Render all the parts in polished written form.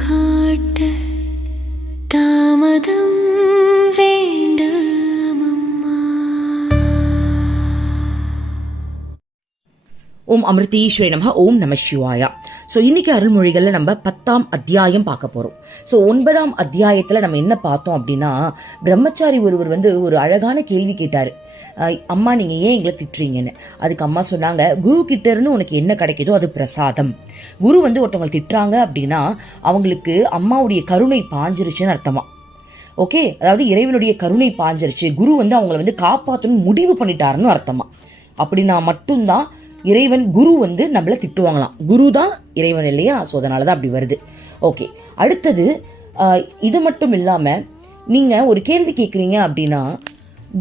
காட்ட தாமதம் வேண்டாமம்மா. ஓம் அமிர்தீஸ்வரி நமஹ. ஓம் நம சிவாயா. ஸோ இன்னைக்கு அருள்மொழிகளில் நம்ம 10ஆம் அத்தியாயம் பார்க்க போகிறோம். ஸோ 9ஆம் அத்தியாயத்தில் நம்ம என்ன பார்த்தோம் அப்படின்னா, பிரம்மச்சாரி ஒருவர் ஒரு அழகான கேள்வி கேட்டார். அம்மா நீங்கள் ஏன் எங்களை திட்டுறீங்கன்னு. அதுக்கு அம்மா சொன்னாங்க, குரு கிட்ட இருந்து உனக்கு என்ன கிடைக்குதோ அது பிரசாதம். குரு ஒருத்தவங்களை திட்டுறாங்க அப்படின்னா அவங்களுக்கு அம்மாவுடைய கருணை பாஞ்சிருச்சுன்னு அர்த்தமா. ஓகே, அதாவது இறைவனுடைய கருணை பாஞ்சிருச்சு, குரு அவங்களை காப்பாற்றணும்னு முடிவு பண்ணிட்டாருன்னு அர்த்தமா. அப்படின்னா மட்டும்தான் இறைவன் குரு நம்மள திட்டுவாங்களாம். குரு தான் இறைவன் இல்லையா? ஸோ அதனால தான் அப்படி வருது. ஓகே, அடுத்தது இது மட்டும் இல்லாமல் நீங்கள் ஒரு கேள்வி கேட்குறீங்க அப்படின்னா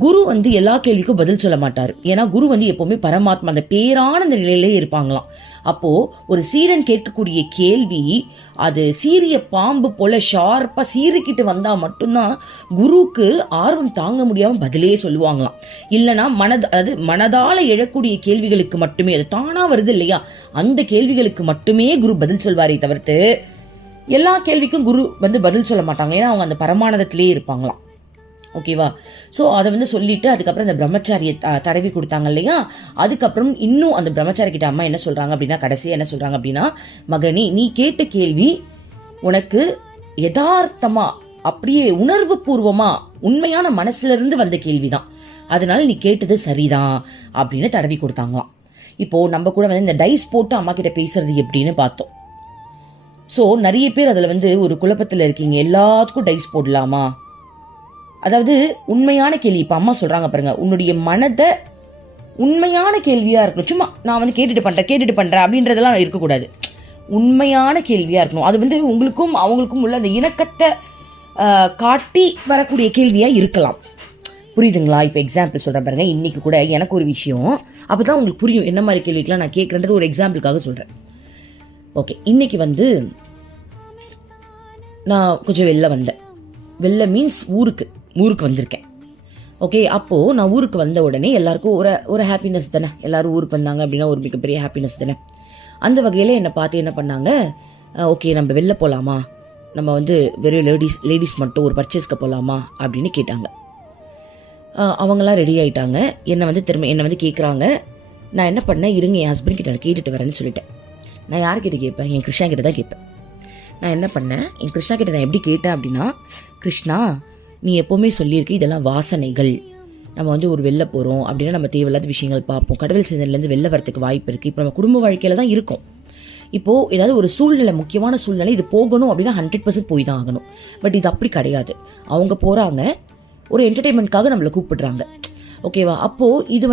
குரு எல்லா கேள்விக்கும் பதில் சொல்ல மாட்டார். ஏன்னா குரு எப்போவுமே பரமாத்மா, அந்த பேரானந்த நிலையிலே இருப்பாங்களாம். அப்போது ஒரு சீடன் கேட்கக்கூடிய கேள்வி அது சீரிய பாம்பு போல ஷார்ப்பாக சீறிக்கிட்டு வந்தால் மட்டும்தான் குருவுக்கு ஆர்வம் தாங்க முடியாமல் பதிலே சொல்லுவாங்களாம். இல்லைனா மனதால் எழக்கூடிய கேள்விகளுக்கு மட்டுமே, அது தானாக வருது இல்லையா, அந்த கேள்விகளுக்கு மட்டுமே குரு பதில் சொல்வாரே தவிர்த்து எல்லா கேள்விக்கும் குரு பதில் சொல்ல மாட்டாங்க. ஏன்னா அவங்க அந்த பரமானதத்திலே இருப்பாங்களாம். ஓகேவா? ஸோ அதை சொல்லிட்டு அதுக்கப்புறம் அந்த பிரம்மச்சாரியை தடவி கொடுத்தாங்க இல்லையா. அதுக்கப்புறம் இன்னும் அந்த பிரம்மச்சாரி கிட்ட அம்மா என்ன சொல்கிறாங்க அப்படின்னா, கடைசியாக என்ன சொல்கிறாங்க அப்படின்னா, மகனே நீ கேட்ட கேள்வி உனக்கு யதார்த்தமாக அப்படியே உணர்வு பூர்வமாக உண்மையான மனசுலேருந்து வந்த கேள்வி தான், அதனால நீ கேட்டது சரிதான் அப்படின்னு தடவி கொடுத்தாங்களாம். இப்போது நம்ம கூட இந்த டைஸ் போட்டு அம்மா கிட்ட பேசுறது எப்படின்னு பார்த்தோம். ஸோ நிறைய பேர் அதில் ஒரு குழப்பத்தில் இருக்கீங்க, எல்லாத்துக்கும் டைஸ் போடலாமா? அதாவது உண்மையான கேள்வி. இப்போ அம்மா சொல்கிறாங்க பாருங்க, உன்னுடைய மனதை உண்மையான கேள்வியாக இருக்கணும். சும்மா நான் கேட்டுட்டு பண்ணுறேன் அப்படின்றதெல்லாம் இருக்கக்கூடாது. உண்மையான கேள்வியாக இருக்கணும். அது உங்களுக்கும் அவங்களுக்கும் உள்ள அந்த இணக்கத்தை காட்டி வரக்கூடிய கேள்வியாக இருக்கலாம். புரியுதுங்களா? இப்போ எக்ஸாம்பிள் சொல்கிறேன் பாருங்க. இன்றைக்கி கூட எனக்கு ஒரு விஷயம், அப்போ தான் உங்களுக்கு புரியும் என்ன மாதிரி கேள்விக்கெலாம் நான் கேட்குறேன்ற ஒரு எக்ஸாம்பிளுக்காக சொல்கிறேன். ஓகே, இன்றைக்கி நான் கொஞ்சம் வெளில மீன்ஸ் ஊருக்கு வந்திருக்கேன். ஓகே, அப்போது நான் ஊருக்கு வந்த உடனே எல்லாருக்கும் ஒரு ஹாப்பினஸ் தானே. எல்லோரும் ஊருக்கு வந்தாங்க அப்படின்னா ஒரு மிகப்பெரிய ஹாப்பினஸ் தானே. அந்த வகையில் என்னை பார்த்து என்ன பண்ணாங்க, ஓகே நம்ம வெளில போகலாமா, நம்ம வெறும் லேடிஸ் மட்டும் ஒரு பர்ச்சேஸ்க்கு போகலாமா அப்படின்னு கேட்டாங்க. அவங்களாம் ரெடி ஆகிட்டாங்க. என்னை கேட்குறாங்க. நான் என்ன பண்ணேன், இருங்க என் ஹஸ்பண்ட் கிட்ட கேட்டுட்டு வரேன்னு சொல்லிட்டேன். நான் யார்கிட்ட கேட்பேன்? என் கிருஷ்ணா கிட்ட தான் கேட்பேன். நான் என்ன பண்ணேன், என் கிருஷ்ணா கிட்ட நான் எப்படி கேட்டேன் அப்படின்னா, கிருஷ்ணா நீ எப்போவுமே சொல்லியிருக்கு இதெல்லாம் வாசனைகள், நம்ம ஒரு வெளில போகிறோம் அப்படின்னா நம்ம தேவையில்லாத விஷயங்கள் பார்ப்போம், கடவுள் சிந்தனையிலேருந்து வெளில வரத்துக்கு வாய்ப்பு இருக்குது. இப்போ நம்ம குடும்ப வாழ்க்கையில் தான் இருக்கும். இப்போது ஏதாவது ஒரு சூழ்நிலை, முக்கியமான சூழ்நிலை, இது போகணும் அப்படின்னா 100% போய் தான் ஆகணும். பட் இது அப்படி கிடையாது. அவங்க போகிறாங்க, ஒரு என்டர்டெயின்மெண்ட்காக நம்மளை கூப்பிடுறாங்க. ஓகேவா? அப்போது இது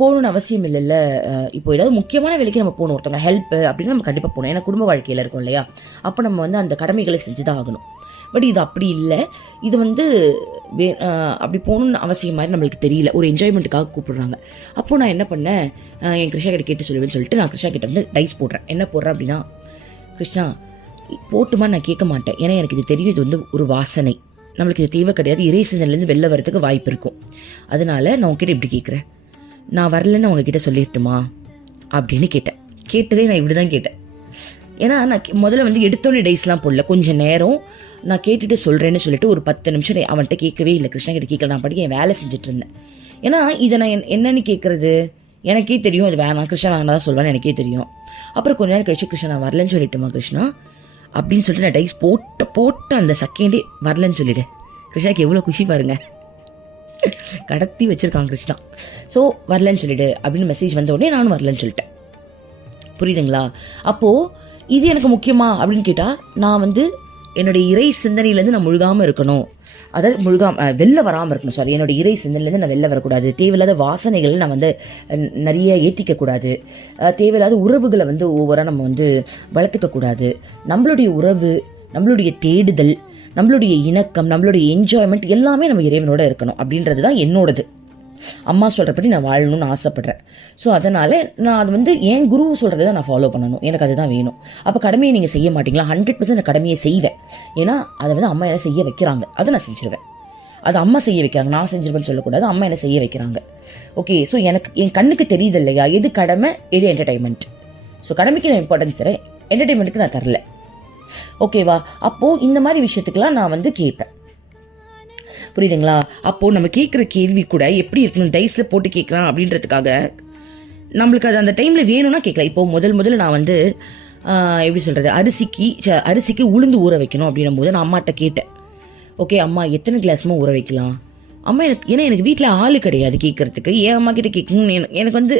போகணுன்னு அவசியம் இல்லைல்ல. இப்போ ஏதாவது முக்கியமான வேலைக்கு நம்ம போகணும், ஒருத்தவங்க ஹெல்ப் அப்படின்னு நம்ம கண்டிப்பாக போகணும். ஏன்னா குடும்ப வாழ்க்கையில் இருக்கும் இல்லையா, அப்போ நம்ம அந்த கடமைகளை செஞ்சு தான் ஆகணும். பட் இது அப்படி இல்லை. இது அப்படி போகணுன்னு அவசியம் மாதிரி நம்மளுக்கு தெரியல, ஒரு என்ஜாய்மெண்ட்டுக்காக கூப்பிடுறாங்க. அப்போது நான் என்ன பண்ணேன், என் கிருஷ்ணா கிட்ட கேட்டு சொல்லுவேன்னு சொல்லிட்டு நான் கிருஷ்ணா கிட்ட டைஸ் போடுறேன். என்ன போடுறேன் அப்படின்னா, கிருஷ்ணா போட்டுமா நான் கேட்க மாட்டேன், ஏன்னா எனக்கு இது தெரியும், இது ஒரு வாசனை, நம்மளுக்கு இது தேவை கிடையாது, இறை சிந்தனையிலேருந்து வெளில வரதுக்கு வாய்ப்பு இருக்கும். அதனால நான் உங்ககிட்ட இப்படி கேட்குறேன், நான் வரலன்னு உங்ககிட்ட சொல்லிட்டுமா அப்படின்னு கேட்டேன். கேட்டதே நான் இப்படி தான் கேட்டேன். ஏன்னா நான் முதல்ல எடுத்தோடனே டைஸ்லாம் போடல, கொஞ்சம் நேரம் நான் கேட்டுட்டு சொல்கிறேன்னு சொல்லிட்டு ஒரு 10 நிமிஷம் அவன்கிட்ட கேட்கவே இல்லை, கிருஷ்ணா கிட்ட கேட்கல. நான் படிக்க என் வேலை செஞ்சுட்டு இருந்தேன். ஏன்னா இதை நான் என்னன்னு கேட்குறது எனக்கே தெரியும், அது வேணாம், கிருஷ்ணா வேணா தான் சொல்லுவான்னு எனக்கே தெரியும். அப்புறம் கொஞ்ச நேரம் கழிச்சு, கிருஷ்ணா நான் வரலன்னு சொல்லிட்டுமா கிருஷ்ணா அப்படின்னு சொல்லிட்டு நான் டைஸ் போட்ட அந்த செகண்டே வரலன்னு சொல்லிட்டேன். கிருஷ்ணாக்கு எவ்வளோ குஷி பாருங்க, கடத்தி வச்சிருக்கான் கிருஷ்ணா. ஸோ வரலன்னு சொல்லிடு அப்படின்னு மெசேஜ் வந்த உடனே நானும் வரலன்னு சொல்லிட்டேன். புரியுதுங்களா? அப்போது இது எனக்கு முக்கியமா அப்படின்னு கேட்டால், நான் என்னுடைய இறை சிந்தனையிலேருந்து நான் முழுகாமல் இருக்கணும், அதாவது வெளில வராமல் இருக்கணும். சாரி, என்னோட இறை சிந்தனையிலேருந்து நான் வெளில வரக்கூடாது. தேவையில்லாத வாசனைகளை நான் நிறைய ஏற்றிக்கக்கூடாது. தேவையில்லாத உறவுகளை ஒவ்வொரு நம்ம வளர்த்துக்கக்கூடாது. நம்மளுடைய உறவு, நம்மளுடைய தேடுதல், நம்மளுடைய இணக்கம், நம்மளுடைய என்ஜாய்மெண்ட் எல்லாமே நம்ம இறைவனோட இருக்கணும் அப்படின்றது தான் என்னோடது. அம்மா சொல்கிறபடி நான் வாழணும்னு ஆசைப்பட்றேன். ஸோ அதனால் நான் அது என் குரு சொல்கிறத தான் நான் ஃபாலோ பண்ணணும், எனக்கு அதுதான் வேணும். அப்போ கடமையை நீங்கள் செய்ய மாட்டீங்களா? 100% நான் கடமையை செய்வேன். ஏன்னா அதை அம்மா என்ன செய்ய வைக்கிறாங்க, அதை நான் செஞ்சிருவேன். அது அம்மா செய்ய வைக்கிறாங்க, நான் செஞ்சிருவேன்னு சொல்லக்கூடாது, அம்மா என்ன செய்ய வைக்கிறாங்க. ஓகே, ஸோ எனக்கு என் கண்ணுக்கு தெரியுது இல்லையா, எது கடமை எது என்டர்டைன்மெண்ட். ஸோ கடமைக்கு நான் இம்பார்ட்டன்ஸ் தரேன், என்டர்டைன்மெண்ட்டுக்கு நான் தரல. ஓகேவா? அப்போது இந்த மாதிரி விஷயத்துக்கெல்லாம் நான் வந்து கேட்பேன். புரியுதுங்களா? அப்போது நம்ம கேட்குற கேள்வி கூட எப்படி இருக்கணும், டைஸில் போட்டு கேட்கலாம் அப்படின்றதுக்காக நம்மளுக்கு அது அந்த டைமில் வேணும்னா கேட்கலாம். இப்போது முதல்ல நான் வந்து எப்படி சொல்கிறது, அரிசிக்கு உளுந்து ஊற வைக்கணும் அப்படின்னும் போது நான் அம்மாட்ட கேட்டேன். ஓகே அம்மா எத்தனை கிளாஸ்மா ஊற வைக்கலாம்? அம்மா எனக்கு வீட்டில் ஆள் கிடையாது கேட்கறதுக்கு, என் அம்மா கிட்ட கேட்கணும்னு எனக்கு வந்து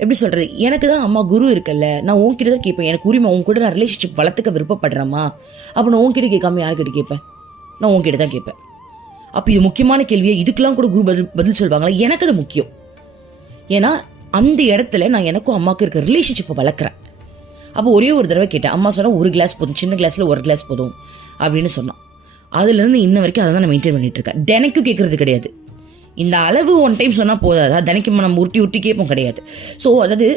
எப்படி சொல்கிறது, எனக்கு தான் அம்மா குரு இருக்கல்ல, நான் உன்கிட்ட தான் கேட்பேன். எனக்கு உரிமை, உன் கூட நான் ரிலேஷன்ஷிப் வளர்த்துக்க விருப்பப்படுறேம்மா. அப்போ நான் உன்கிட்ட கேட்காம யார்கிட்ட கேட்பேன்? நான் உன்கிட்ட தான் கேட்பேன். அப்போ இது முக்கியமான கேள்வியை இதுக்கெல்லாம் கூட குரு பதில் சொல்வாங்களா? எனக்கு அது முக்கியம். ஏன்னா அந்த இடத்துல நான் எனக்கும் அம்மாவுக்கு இருக்க ரிலேஷன்ஷிப்பை வளர்க்குறேன். அப்போ ஒரே ஒரு தடவை கேட்டேன். அம்மா சொன்னால் 1 கிளாஸ் போதும், சின்ன கிளாஸில் 1 கிளாஸ் போதும் அப்படின்னு சொன்னான். அதுலேருந்து இன்ன வரைக்கும் அதை தான் நான் மெயின்டைன் பண்ணிட்டு இருக்கேன். தினைக்கும் கேட்கறது கிடையாது. இந்த அளவு ஒன் டைம் சொன்னால் போதாதா? தினைக்கும் நம்ம உருட்டி கேட்போம் கிடையாது. ஸோ அதாவது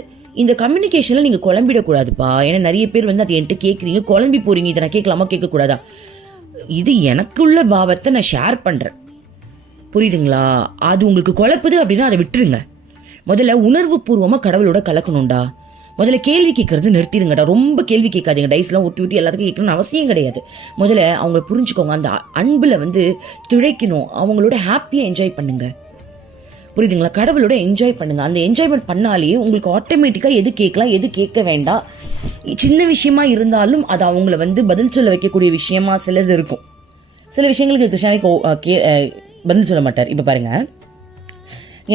இந்த கம்யூனிகேஷனில் நீங்கள் குழம்பிடக்கூடாதுப்பா. ஏன்னா நிறைய பேர் வந்து அது என்கிட்ட கேட்குறீங்க, குழம்பி போகிறீங்க, இதை நான் கேட்கலாமா கேட்கக்கூடாதா? இது எனக்குள்ள பாவத்தை நான் ஷேர் பண்ணுறேன். புரியுதுங்களா? அது உங்களுக்கு குழப்புது அப்படின்னா அதை விட்டுருங்க. முதல்ல உணர்வு பூர்வமாக கடவுளோட கலக்கணும்டா. முதல்ல கேள்வி கேட்கறது நிறுத்திடுங்கடா. ரொம்ப கேள்வி கேட்காதீங்க. டைஸ்லாம் ஒட்டி எல்லாத்துக்கும் கேட்கணும்னு அவசியம் கிடையாது. முதல்ல அவங்கள புரிஞ்சுக்கோங்க. அந்த அன்பில் வந்து திளைக்கணும். அவங்களோட ஹாப்பியாக என்ஜாய் பண்ணுங்க. புரியுதுங்களா? கடவுளோட என்ஜாய் பண்ணுங்க. அந்த என்ஜாய்மெண்ட் பண்ணாலே உங்களுக்கு ஆட்டோமேட்டிக்காக எது கேட்கலாம் எது கேட்க வேண்டாம், சின்ன விஷயமா இருந்தாலும் அது அவங்கள வந்து பதில் சொல்ல வைக்கக்கூடிய விஷயமா சிலது இருக்கும். சில விஷயங்களுக்கு கிருஷ்ணாவே பதில் சொல்ல மாட்டார். இப்போ பாருங்க,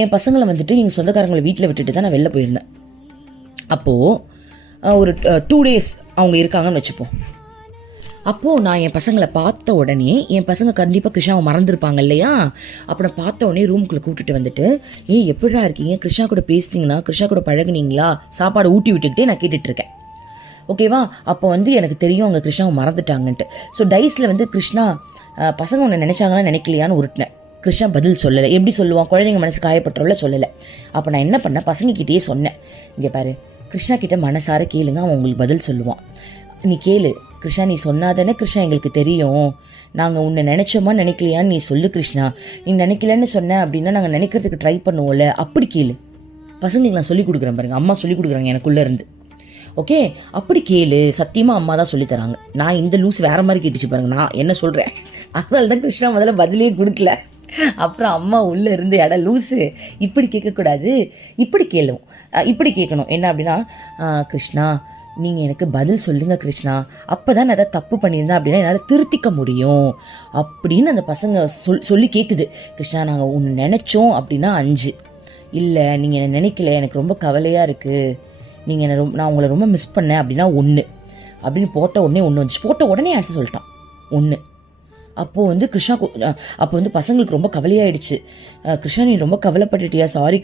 என் பசங்களை வந்துட்டு நீங்கள் சொந்தக்காரங்களை வீட்டில் விட்டுட்டு தான் நான் வெளில போயிருந்தேன். அப்போது ஒரு 2 days அவங்க இருக்காங்கன்னு வச்சுப்போம். அப்போது நான் என் பசங்களை பார்த்த உடனே, என் பசங்க கண்டிப்பாக கிருஷ்ணாவை மறந்துருப்பாங்க இல்லையா? அப்போ நான் பார்த்த உடனே ரூமுக்குள்ளே கூப்பிட்டுட்டு வந்துட்டு, எப்படிடா இருக்கீங்க, கிருஷ்ணா கூட பேசுனீங்கன்னா, கிருஷ்ணா கூட பழகுனீங்களா, சாப்பாடு ஊட்டி விட்டுக்கிட்டே நான் கேட்டுட்ருக்கேன். ஓகேவா? அப்போ வந்து எனக்கு தெரியும் அவங்க கிருஷ்ணாவை மறந்துட்டாங்கன்ட்டு. ஸோ டைஸில் வந்து கிருஷ்ணா பசங்க ஒன்று நினச்சாங்கன்னா நினைக்கலையான்னு உருட்டினேன். கிருஷ்ணா பதில் சொல்லலை. எப்படி சொல்லுவான்? குழந்தைங்க மனசு காயப்பட்டுறோம்ல, சொல்லலை. அப்போ நான் என்ன பண்ணேன், பசங்கக்கிட்டேயே சொன்னேன், இங்கே பாரு, கிருஷ்ணா கிட்ட மனசார கேளுங்க, அவன் உங்களுக்கு பதில் சொல்லுவான். நீ கேளு கிருஷ்ணா, நீ சொன்னாதானே கிருஷ்ணா எங்களுக்கு தெரியும், நாங்கள் உன்னை நினச்சோமா நினைக்கலையான்னு நீ சொல்லு கிருஷ்ணா. நீ நினைக்கலன்னு சொன்ன அப்படின்னா நாங்கள் நினைக்கிறதுக்கு ட்ரை பண்ணுவோம்ல, அப்படி கேளு. பசங்களுக்கு நான் சொல்லிக் கொடுக்குறேன் பாருங்க, அம்மா சொல்லிக் கொடுக்குறாங்க எனக்குள்ளே இருந்து. ஓகே, அப்படி கேளு. சத்தியமாக அம்மா தான் சொல்லித்தராங்க. நான் இந்த லூஸ் வேறு மாதிரி கேட்டுச்சு பாருங்க, நான் என்ன சொல்கிறேன். அதனால தான் கிருஷ்ணா முதல்ல பதிலே கொடுக்கல. அப்புறம் அம்மா உள்ளே இருந்து, எடா லூஸு, இப்படி கேட்கக்கூடாது, இப்படி கேட்கணும். என்ன அப்படின்னா, கிருஷ்ணா நீங்கள் எனக்கு பதில் சொல்லுங்கள் கிருஷ்ணா, அப்போ தான் நான் எதாவது தப்பு பண்ணியிருந்தேன் அப்படின்னா என்னால் திருத்திக்க முடியும் அப்படின்னு அந்த பசங்க சொல்லி கேட்குது. கிருஷ்ணா நாங்கள் ஒன்று நினச்சோம் அப்படின்னா 5, இல்லை நீங்கள் என்னை நினைக்கல, எனக்கு ரொம்ப கவலையாக இருக்குது, நீங்கள் என்னை நான் உங்களை ரொம்ப மிஸ் பண்ணேன் அப்படின்னா 1 அப்படின்னு போட்ட உடனே 1 வந்துச்சு. போட்ட உடனே ஆன்சர் சொல்லிட்டான் 1. அப்போது வந்து அப்போ வந்து பசங்களுக்கு ரொம்ப கவலையாயிடுச்சு. கிருஷ்ணா நீ ரொம்ப கவலைப்பட்டுட்டியா, சாரி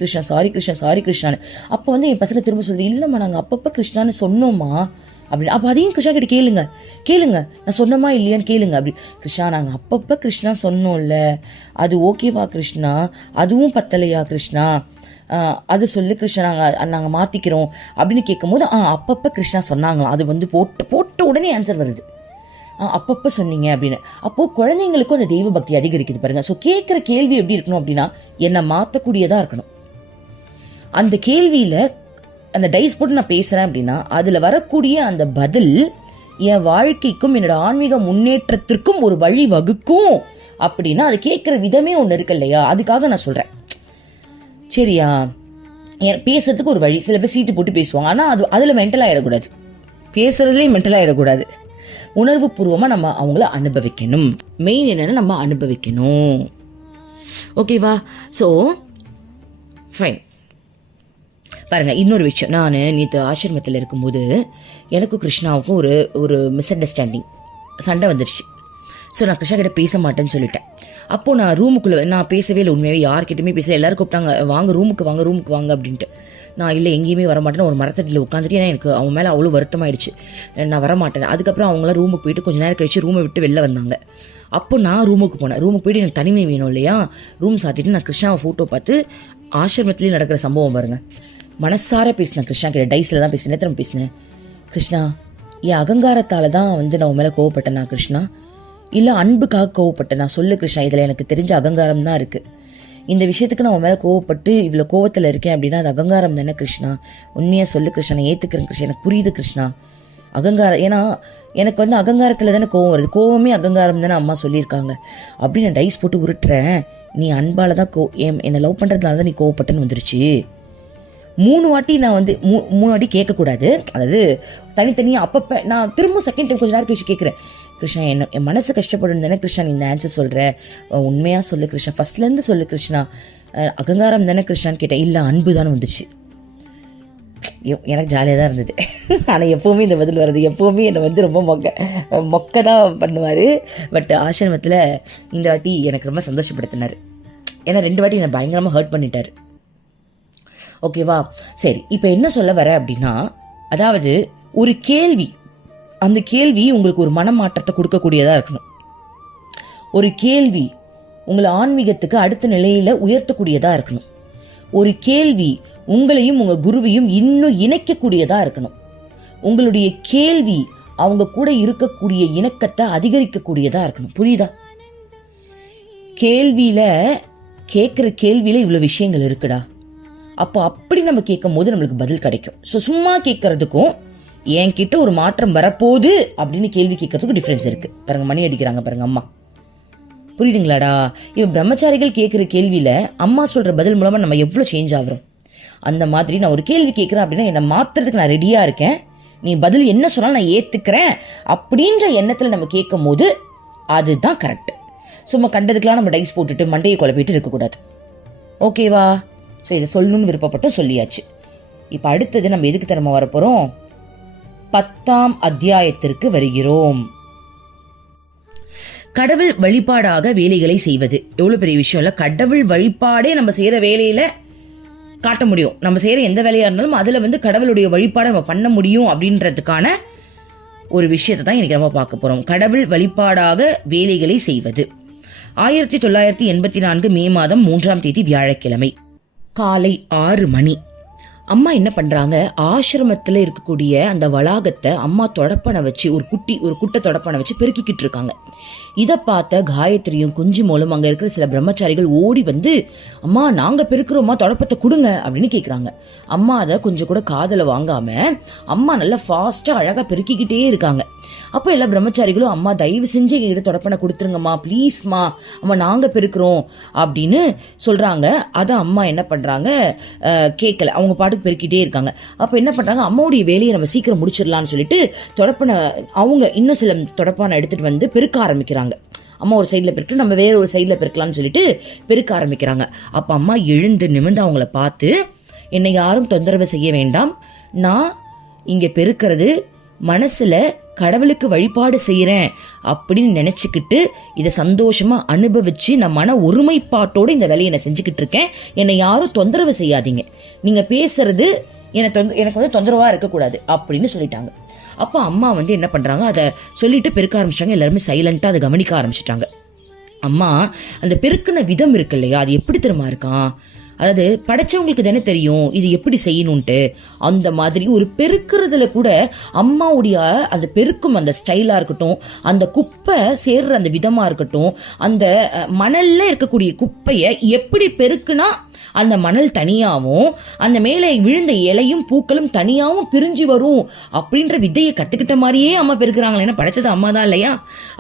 கிருஷ்ணான்னு. அப்போ வந்து என் பசங்க திரும்ப சொல்லுது, இல்லைம்மா நாங்கள் அப்பப்போ கிருஷ்ணான்னு சொன்னோம்மா அப்படின்னு. அப்போ அதையும் கிருஷ்ணா கிட்ட கேளுங்க நான் சொன்னமா இல்லையான்னு கேளுங்க அப்படி. கிருஷ்ணா நாங்கள் அப்பப்போ கிருஷ்ணா சொன்னோம்ல, அது ஓகேவா கிருஷ்ணா, அதுவும் பத்தலையா கிருஷ்ணா, அது சொல்லு கிருஷ்ணா, நாங்கள் மாற்றிக்கிறோம் அப்படின்னு கேட்கும் போது அப்பப்போ கிருஷ்ணா சொன்னாங்களாம். அது வந்து போட்ட உடனே ஆன்சர் வருது, அப்பப்போ சொன்னீங்க அப்படின்னு. அப்போது குழந்தைங்களுக்கும் அந்த தெய்வ பக்தி அதிகரிக்குது பாருங்கள். ஸோ கேட்குற கேள்வி எப்படி இருக்கணும் அப்படின்னா, என்னை மாற்றக்கூடியதாக இருக்கணும். அந்த கேள்வியில் அந்த டைஸ் போட்டு நான் பேசுகிறேன் அப்படின்னா அதில் வரக்கூடிய அந்த பதில் என் வாழ்க்கைக்கும் என்னோட ஆன்மீக முன்னேற்றத்திற்கும் ஒரு வழி வகுக்கும் அப்படின்னா அது கேட்குற விதமே ஒன்று இருக்கு இல்லையா? அதுக்காக நான் சொல்கிறேன். சரியா? பேசுறதுக்கு ஒரு வழி. சில பேர் சீட்டு போட்டு பேசுவாங்க, ஆனால் அதில் மென்டலாக ஆகிடக்கூடாது, பேசுறதுலேயும் மென்டலாக ஆகிடக்கூடாது. உணர்வு பூர்வமாக நம்ம அவங்கள அனுபவிக்கணும். மெயின் என்னென்னா நம்ம அனுபவிக்கணும். ஓகேவா? So fine. பாருங்கள், இன்னொரு விஷயம், நான் நேற்று ஆசிரமத்தில் இருக்கும்போது எனக்கும் கிருஷ்ணாவுக்கும் ஒரு மிஸ் அண்டர்ஸ்டாண்டிங், சண்டை வந்துருச்சு. ஸோ நான் கிருஷ்ணா கிட்ட பேச மாட்டேன்னு சொல்லிட்டேன். அப்போது நான் ரூமுக்குள்ளே நான் பேசவே இல்லை, உண்மையாகவே யார்கிட்டையுமே பேசல. எல்லோரும் கூப்பிட்டாங்க, வாங்க ரூமுக்கு வாங்க அப்படின்ட்டு. நான் இல்லை எங்கேயுமே வரமாட்டேன்னு ஒரு மரத்தடியில் உட்காந்துட்டு, ஏன்னா எனக்கு அவன் மேலே அவ்வளோ வருத்தமாயிடுச்சு, நான் வரமாட்டேன். அதுக்கப்புறம் அவங்களாம் ரூமுக்கு போயிட்டு கொஞ்சம் நேரம் கழிச்சு ரூமை விட்டு வெளில வந்தாங்க. அப்போ நான் ரூமுக்கு போனேன். ரூமுக்கு போயிட்டு எனக்கு தனிமை வேணும் இல்லையா, ரூம் சாத்திட்டு நான் கிருஷ்ணாவை ஃபோட்டோ பார்த்து ஆசிரமத்துலேயும் நடக்கிற சம்பவம் பாருங்கள். மனசார பேசினேன் கிருஷ்ணா கிட்ட, டைஸில் தான் பேசினேன். நேத்திரம் பேசினேன், கிருஷ்ணா என் அகங்காரத்தால் தான் வந்து நான் உன் மேலே கோவப்பட்டேனா கிருஷ்ணா, இல்லை அன்புக்காக கோவப்பட்டேன்? நான் சொல்லு கிருஷ்ணா, இதில் எனக்கு தெரிஞ்ச அகங்காரம் தான் இருக்குது. இந்த விஷயத்துக்கு நான் உன் மேலே கோவப்பட்டு இவ்வளோ கோவத்தில் இருக்கேன் அப்படின்னா அது அகங்காரம் தானே கிருஷ்ணா? உண்மையாக சொல்லு கிருஷ்ணா, நான் ஏற்றுக்கிறேன் கிருஷ்ணா, எனக்கு புரியுது கிருஷ்ணா அகங்காரம். ஏன்னா எனக்கு வந்து அகங்காரத்தில் தானே கோவம் வருது, கோவமே அகங்காரம் தானே அம்மா சொல்லியிருக்காங்க. அப்படி நான் டைஸ் போட்டு உருட்டுறேன், நீ அன்பால் தான் என்னை லவ் பண்ணுறதுனால தான் நீ கோவப்பட்டேன்னு வந்துருச்சு. 3 வாட்டி நான் வந்து 3 வாட்டி கேட்கக்கூடாது, அதாவது தனித்தனியாக அப்பப்போ நான் திரும்ப செகண்ட் டைம் கொஞ்சம் நேரம் கழிச்சு கேட்குறேன். கிருஷ்ணா என் மனசு கஷ்டப்படும் தானே கிருஷ்ணா நீ இந்த ஆன்சர் சொல்கிற, உண்மையாக சொல்லு கிருஷ்ணா, ஃபஸ்ட்லேருந்து சொல்லு கிருஷ்ணா, அகங்காரம் தானே கிருஷ்ணான்னு கேட்டேன். இல்லை அன்பு தானே வந்துச்சு. எனக்கு ஜாலியாக தான் இருந்தது. ஆனால் எப்போவுமே இந்த பதில் வர்றது, எப்போவுமே என்னை வந்து ரொம்ப மொக்க தான் பண்ணுவார். பட் ஆசிரமத்தில் இந்த வாட்டி எனக்கு ரொம்ப சந்தோஷப்படுத்தினார். ஏன்னா 2 வாட்டி என்னை பயங்கரமாக ஹர்ட் பண்ணிட்டார். ஓகேவா, சரி. இப்போ என்ன சொல்ல வர அப்படின்னா, அதாவது ஒரு கேள்வி, அந்த கேள்வி உங்களுக்கு ஒரு மனமாற்றத்தை கொடுக்கக்கூடியதாக இருக்கணும். ஒரு கேள்வி உங்களை ஆன்மீகத்துக்கு அடுத்த நிலையில் உயர்த்தக்கூடியதாக இருக்கணும். ஒரு கேள்வி உங்களையும் உங்கள் குருவையும் இன்னும் இணைக்கக்கூடியதாக இருக்கணும். உங்களுடைய கேள்வி அவங்க கூட இருக்கக்கூடிய இணக்கத்தை அதிகரிக்கக்கூடியதாக இருக்கணும். புரியுதா? கேட்குற கேள்வியில் இவ்வளோ விஷயங்கள் இருக்குடா. அப்போ அப்படி நம்ம கேட்கும் போது நம்மளுக்கு பதில் கிடைக்கும். ஸோ சும்மா கேட்கறதுக்கும் என்கிட்ட ஒரு மாற்றம் வரப்போகுது அப்படின்னு கேள்வி கேட்கறதுக்கும் டிஃப்ரென்ஸ் இருக்குது. பாருங்க, மணி அடிக்கிறாங்க பாருங்க அம்மா. புரியுதுங்களாடா? இப்போ பிரம்மச்சாரிகள் கேட்குற கேள்வியில் அம்மா சொல்கிற பதில் மூலமாக நம்ம எவ்வளோ சேஞ்ச் ஆகிறோம். அந்த மாதிரி நான் ஒரு கேள்வி கேட்குறேன் அப்படின்னா என்னை மாற்றுறதுக்கு நான் ரெடியாக இருக்கேன், நீ பதில் என்ன சொன்னாலும் நான் ஏற்றுக்கிறேன் அப்படின்ற எண்ணத்தில் நம்ம கேட்கும் போது அதுதான் கரெக்டு. சும்மா கண்டதுக்கெலாம் நம்ம டைஸ் போட்டுட்டு மண்டையை குழப்பிட்டு இருக்கக்கூடாது. ஓகேவா? ஸோ இதை சொல்லணும்னு விருப்பப்பட்டும் சொல்லியாச்சு. இப்போ அடுத்தது நம்ம எதுக்கு திறமை வரப்போகிறோம்? 10ஆம் அத்தியாயத்திற்கு வருகிறோம். கடவுள் வழிபாடாக வேலைகளை செய்வது எவ்வளோ பெரிய விஷயம் இல்லை. கடவுள் வழிபாடே நம்ம செய்கிற வேலையில் காட்ட முடியும். நம்ம செய்கிற எந்த வேலையாக இருந்தாலும் அதில் வந்து கடவுளுடைய வழிபாடை நம்ம பண்ண முடியும் அப்படின்றதுக்கான ஒரு விஷயத்தை தான் இன்னைக்கு நம்ம பார்க்க போகிறோம். கடவுள் வழிபாடாக வேலைகளை செய்வது. 1984 மே மாதம் 3ஆம் தேதி வியாழக்கிழமை காலை 6 மணி. அம்மா என்ன பண்றாங்க, ஆசிரமத்தில் இருக்கக்கூடிய அந்த வளாகத்தை அம்மா தொடப்பனை வச்சு ஒரு குட்டை தொடப்பனை வச்சு பெருக்கிக்கிட்டு இருக்காங்க. இதை பார்த்த காயத்ரியும் குஞ்சுமோளும் அங்கே இருக்கிற சில பிரம்மச்சாரிகள் ஓடி வந்து, அம்மா நாங்கள் பெருக்கிறோம்மா, தொடப்பத்தை கொடுங்க அப்படின்னு கேட்குறாங்க. அம்மா அதை கொஞ்சம் கூட காதலை வாங்காம அம்மா நல்லா ஃபாஸ்ட்டாக அழகாக பெருக்கிக்கிட்டே இருக்காங்க. அப்போ எல்லா பிரம்மச்சாரிகளும், அம்மா தயவு செஞ்சு எங்கிட்ட தொடப்பனை கொடுத்துருங்கம்மா, ப்ளீஸ்மா, அம்மா நாங்கள் பெருக்கிறோம் அப்படின்னு சொல்கிறாங்க. அதை அம்மா என்ன பண்ணுறாங்க, கேட்கல, அவங்க பாட்டுக்கு பெருக்கிட்டே இருக்காங்க. அப்போ என்ன பண்ணுறாங்க, அம்மாவுடைய வேலையை நம்ம சீக்கிரம் முடிச்சிடலான்னு சொல்லிட்டு தொடப்பனை அவங்க இன்னும் சில தொடப்பானை எடுத்துகிட்டு வந்து பெருக்க ஆரம்பிக்கிறாங்க. அம்மா ஒரு சைடில் பெருக்கிட்டு நம்ம வேற ஒரு சைடில் பெருக்கலாம்னு சொல்லிட்டு பெருக்க ஆரம்பிக்கிறாங்க. அப்போ அம்மா எழுந்து நிமிர்ந்து அவங்கள பார்த்து, என்னை யாரும் தொந்தரவு செய்ய வேண்டாம், நான் இங்கே பெருக்கிறது மனசில் கடவுளுக்கு வழிபாடு செய்கிறேன் அப்படின்னு நினச்சிக்கிட்டு இதை சந்தோஷமாக அனுபவித்து நான் மன ஒருமைப்பாட்டோடு இந்த வேலையை நான் செஞ்சுக்கிட்டு இருக்கேன், என்னை யாரும் தொந்தரவு செய்யாதீங்க, நீங்கள் பேசுறது எனக்கு வந்து தொந்தரவாக இருக்கக்கூடாது அப்படின்னு சொல்லிட்டாங்க. அப்போ அம்மா வந்து என்ன பண்ணுறாங்க, அதை சொல்லிட்டு பெருக்க ஆரம்பிச்சிட்டாங்க. எல்லாருமே சைலண்ட்டாக அதை கவனிக்க ஆரம்பிச்சிட்டாங்க. அம்மா அந்த பெருக்கின விதம் இருக்கு இல்லையா, அது எப்படி தெரியுமா இருக்கான், அதாவது படைச்சவங்களுக்கு தானே தெரியும் இது எப்படி செய்யணும்ட்டு. அந்த மாதிரி ஒரு பெருக்கிறதுல கூட அம்மாவுடைய அந்த பெருக்கும் அந்த ஸ்டைலாக இருக்கட்டும், அந்த குப்பை சேர்ற அந்த விதமாக இருக்கட்டும், அந்த மணல்ல இருக்கக்கூடிய குப்பையை எப்படி பெருக்குனா அந்த மணல் தனியாகவும் அந்த மேலே விழுந்த இலையும் பூக்களும் தனியாகவும் பிரிஞ்சு வரும் அப்படின்ற வித்தையை கற்றுக்கிட்ட மாதிரியே அம்மா பெருக்குறாங்களே. ஏன்னா படைச்சது அம்மா தான் இல்லையா.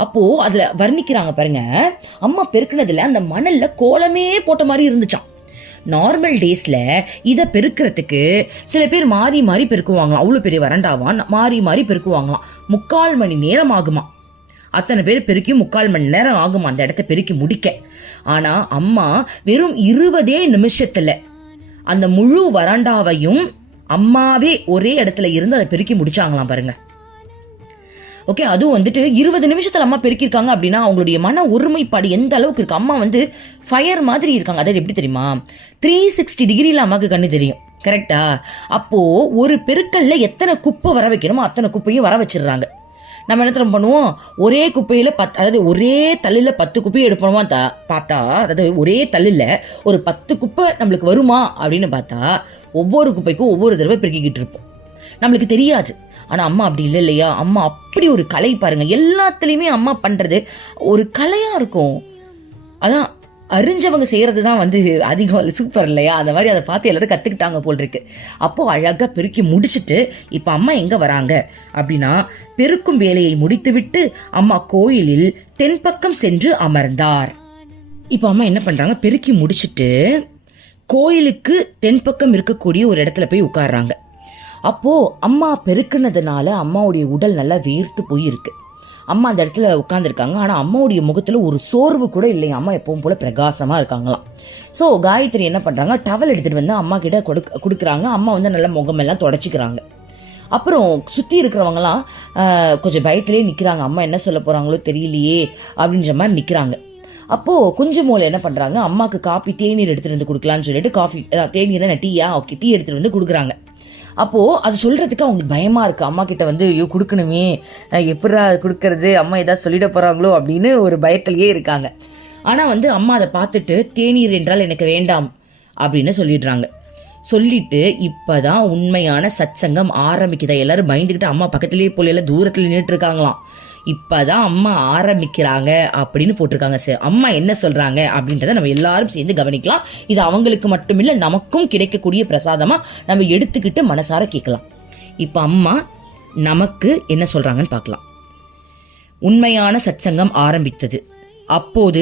அப்போது அதில் வர்ணிக்கிறாங்க பாருங்க, அம்மா பெருக்குனதில் அந்த மணலில் கோலமே போட்ட மாதிரி இருந்துச்சான். நார்மல் டேஸில் இதை பெருக்கிறதுக்கு சில பேர் மாறி மாறி பெருக்குவாங்களாம். அவ்வளோ பெரிய வரண்டாவான் மாறி மாறி பெருக்குவாங்களாம். 3/4 மணி நேரம் ஆகுமா. அத்தனை பேர் பெருக்கி 3/4 மணி நேரம் ஆகுமா அந்த இடத்த பெருக்கி முடிக்க. ஆனால் அம்மா வெறும் 20 நிமிஷத்தில் அந்த முழு வராண்டாவையும் அம்மாவே ஒரே இடத்துல இருந்து அதை பெருக்கி முடிச்சாங்களாம் பாருங்க. ஓகே, அதுவும் வந்துட்டு 20 நிமிஷத்தில் அம்மா பெருக்கியிருக்காங்க அப்படின்னா அவங்களுடைய மன ஒருமைப்பாடு எந்த அளவுக்கு இருக்கு. அம்மா வந்து ஃபயர் மாதிரி இருக்காங்க. அதாவது எப்படி தெரியுமா, 360 டிகிரியில் அம்மாவுக்கு கண்ணு தெரியும். கரெக்டா? அப்போது ஒரு பெருக்கல்ல எத்தனை குப்பை வர வைக்கணுமோ அத்தனை குப்பையும் வர வச்சிடுறாங்க. நம்ம என்ன தரம் பண்ணுவோம், ஒரே குப்பையில் அதாவது ஒரே தள்ளில் 10 குப்பையை எடுப்போமா பார்த்தா, அதாவது ஒரே தள்ளில் ஒரு 10 குப்பை நம்மளுக்கு வருமா அப்படின்னு பார்த்தா ஒவ்வொரு குப்பைக்கும் ஒவ்வொரு தடவை பெருக்கிக்கிட்டு இருப்போம். நம்மளுக்கு தெரியாது. ஆனால் அம்மா அப்படி இல்லை இல்லையா. அம்மா அப்படி ஒரு கலை பாருங்க, எல்லாத்துலேயுமே அம்மா பண்ணுறது ஒரு கலையாக இருக்கும். அதான் அறிஞ்சவங்க செய்யறது தான் வந்து அதிகம் சூப்பர் இல்லையா? அந்த மாதிரி அதை பார்த்து எல்லாரும் கற்றுக்கிட்டாங்க போல் இருக்கு. அப்போது அழகாக பெருக்கி முடிச்சுட்டு இப்போ அம்மா எங்கே வராங்க அப்படின்னா, பெருக்கும் வேலையை முடித்துவிட்டு அம்மா கோயிலில் தென்பக்கம் சென்று அமர்ந்தார். இப்போ அம்மா என்ன பண்ணுறாங்க, பெருக்கி முடிச்சுட்டு கோயிலுக்கு தென்பக்கம் இருக்கக்கூடிய ஒரு இடத்துல போய் உட்கார்றாங்க. அப்போது அம்மா பெருக்குனதுனால அம்மாவுடைய உடல் நல்லா வேர்த்து போயிருக்கு. அம்மா அந்த இடத்துல உட்காந்துருக்காங்க. ஆனால் அம்மாவுடைய முகத்தில் ஒரு சோர்வு கூட இல்லைங்க. அம்மா எப்பவும் போல் பிரகாசமாக இருக்காங்களாம். ஸோ காயத்ரி என்ன பண்ணுறாங்க, டவல் எடுத்துகிட்டு வந்து அம்மா கிட்ட கொடுக்குறாங்க. அம்மா வந்து நல்லா முகமெல்லாம் தொடச்சிக்கிறாங்க. அப்புறம் சுற்றி இருக்கிறவங்களாம் கொஞ்சம் பயத்திலே நிற்கிறாங்க. அம்மா என்ன சொல்ல போகிறாங்களோ தெரியலையே அப்படின்ற மாதிரி நிற்கிறாங்க. அப்போது கொஞ்சம் மூலம் என்ன பண்ணுறாங்க, அம்மாவுக்கு காஃபி தேநீர் எடுத்துகிட்டு வந்து கொடுக்கலான்னு சொல்லிட்டு காஃபி தேநீரை டீயா ஓகே டீ எடுத்துகிட்டு வந்து கொடுக்குறாங்க. அப்போது அது சொல்கிறதுக்கு அவங்களுக்கு பயமாக இருக்குது. அம்மா கிட்ட வந்து ஐயோ கொடுக்கணுமே, எப்படா கொடுக்கறது, அம்மா ஏதாவது சொல்லிட போகிறாங்களோ அப்படின்னு ஒரு பயத்திலேயே இருக்காங்க. ஆனால் வந்து அம்மா அதை பார்த்துட்டு தேநீர் என்றால் எனக்கு வேண்டாம் அப்படின்னு சொல்லிடுறாங்க. சொல்லிட்டு இப்போ தான் உண்மையான சத்சங்கம் ஆரம்பிக்குதா. எல்லாரும் பயந்துக்கிட்டு அம்மா பக்கத்துலேயே போல எல்லாம் தூரத்தில் நின்றுட்டு இருக்காங்களாம். இப்போதான் அம்மா ஆரம்பிக்கிறாங்க அப்படின்னு போட்டிருக்காங்க. சார் அம்மா என்ன சொல்கிறாங்க அப்படின்றத நம்ம எல்லாரும் சேர்ந்து கவனிக்கலாம். இது அவங்களுக்கு மட்டும் இல்லை, நமக்கும் கிடைக்கக்கூடிய பிரசாதமாக நம்ம எடுத்துக்கிட்டு மனசார கேட்கலாம். இப்போ அம்மா நமக்கு என்ன சொல்கிறாங்கன்னு பார்க்கலாம். உண்மையான சத்சங்கம் ஆரம்பித்தது. அப்போது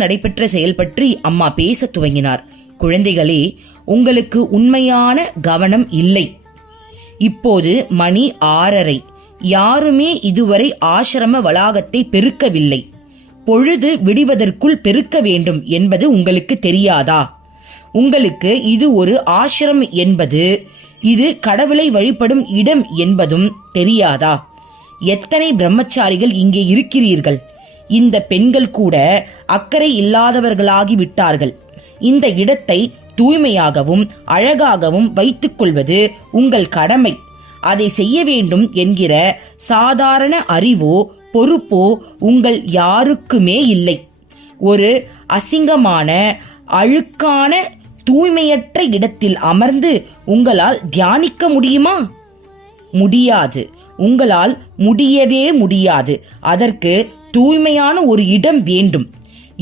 நடைபெற்ற செயல் பற்றி அம்மா பேச துவங்கினார். குழந்தைகளே, உங்களுக்கு உண்மையான கவனம் இல்லை. இப்போது மணி 6:30. யாருமே இதுவரை ஆசிரம வளாகத்தை பெருக்கவில்லை. பொழுது விடிவதற்குள் பெருக்க வேண்டும் என்பது உங்களுக்கு தெரியாதா? உங்களுக்கு இது ஒரு ஆசிரமம் என்பது, இது கடவுளை வழிபடும் இடம் என்பதும் தெரியாதா? எத்தனை பிரம்மச்சாரிகள் இங்கே இருக்கிறீர்கள். இந்த பெண்கள் கூட அக்கறை இல்லாதவர்களாகி விட்டார்கள். இந்த இடத்தை தூய்மையாகவும் அழகாகவும் வைத்துக் கொள்வது உங்கள் கடமை. அதை செய்ய வேண்டும் என்கிற சாதாரண அறிவோ பொறுப்போ உங்கள் யாருக்குமே இல்லை. ஒரு அசிங்கமான அழுக்கான தூய்மையற்ற இடத்தில் அமர்ந்து உங்களால் தியானிக்க முடியுமா? முடியாது. உங்களால் முடியவே முடியாது. அதற்கு தூய்மையான ஒரு இடம் வேண்டும்.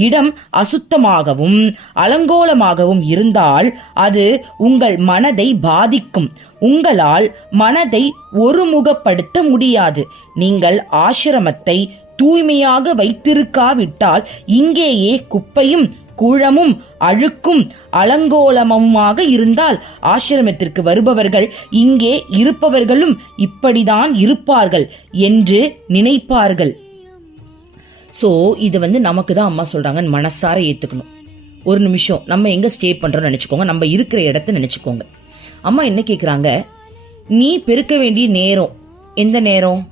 இடம் அசுத்தமாகவும் அலங்கோலமாகவும் இருந்தால் அது உங்கள் மனதை பாதிக்கும். உங்களால் மனதை ஒருமுகப்படுத்த முடியாது. நீங்கள் ஆசிரமத்தை தூய்மையாக வைத்திருக்காவிட்டால் இங்கேயே குப்பையும் கூழமும் அழுக்கும் அலங்கோலமுமாக இருந்தால் ஆசிரமத்திற்கு வருபவர்கள் இங்கே இருப்பவர்களும் இப்படிதான் இருப்பார்கள் என்று நினைப்பார்கள். ஸோ இது வந்து நமக்கு தான் அம்மா சொல்கிறாங்கன்னு மனசார ஏற்றுக்கணும். ஒரு நிமிஷம் நம்ம எங்கே ஸ்டே பண்ணுறோன்னு நினச்சிக்கோங்க, நம்ம இருக்கிற இடத்த நினச்சிக்கோங்க. அம்மா என்ன கேட்குறாங்க, நீ பெருக்க வேண்டிய நேரம் எந்த நேரம்,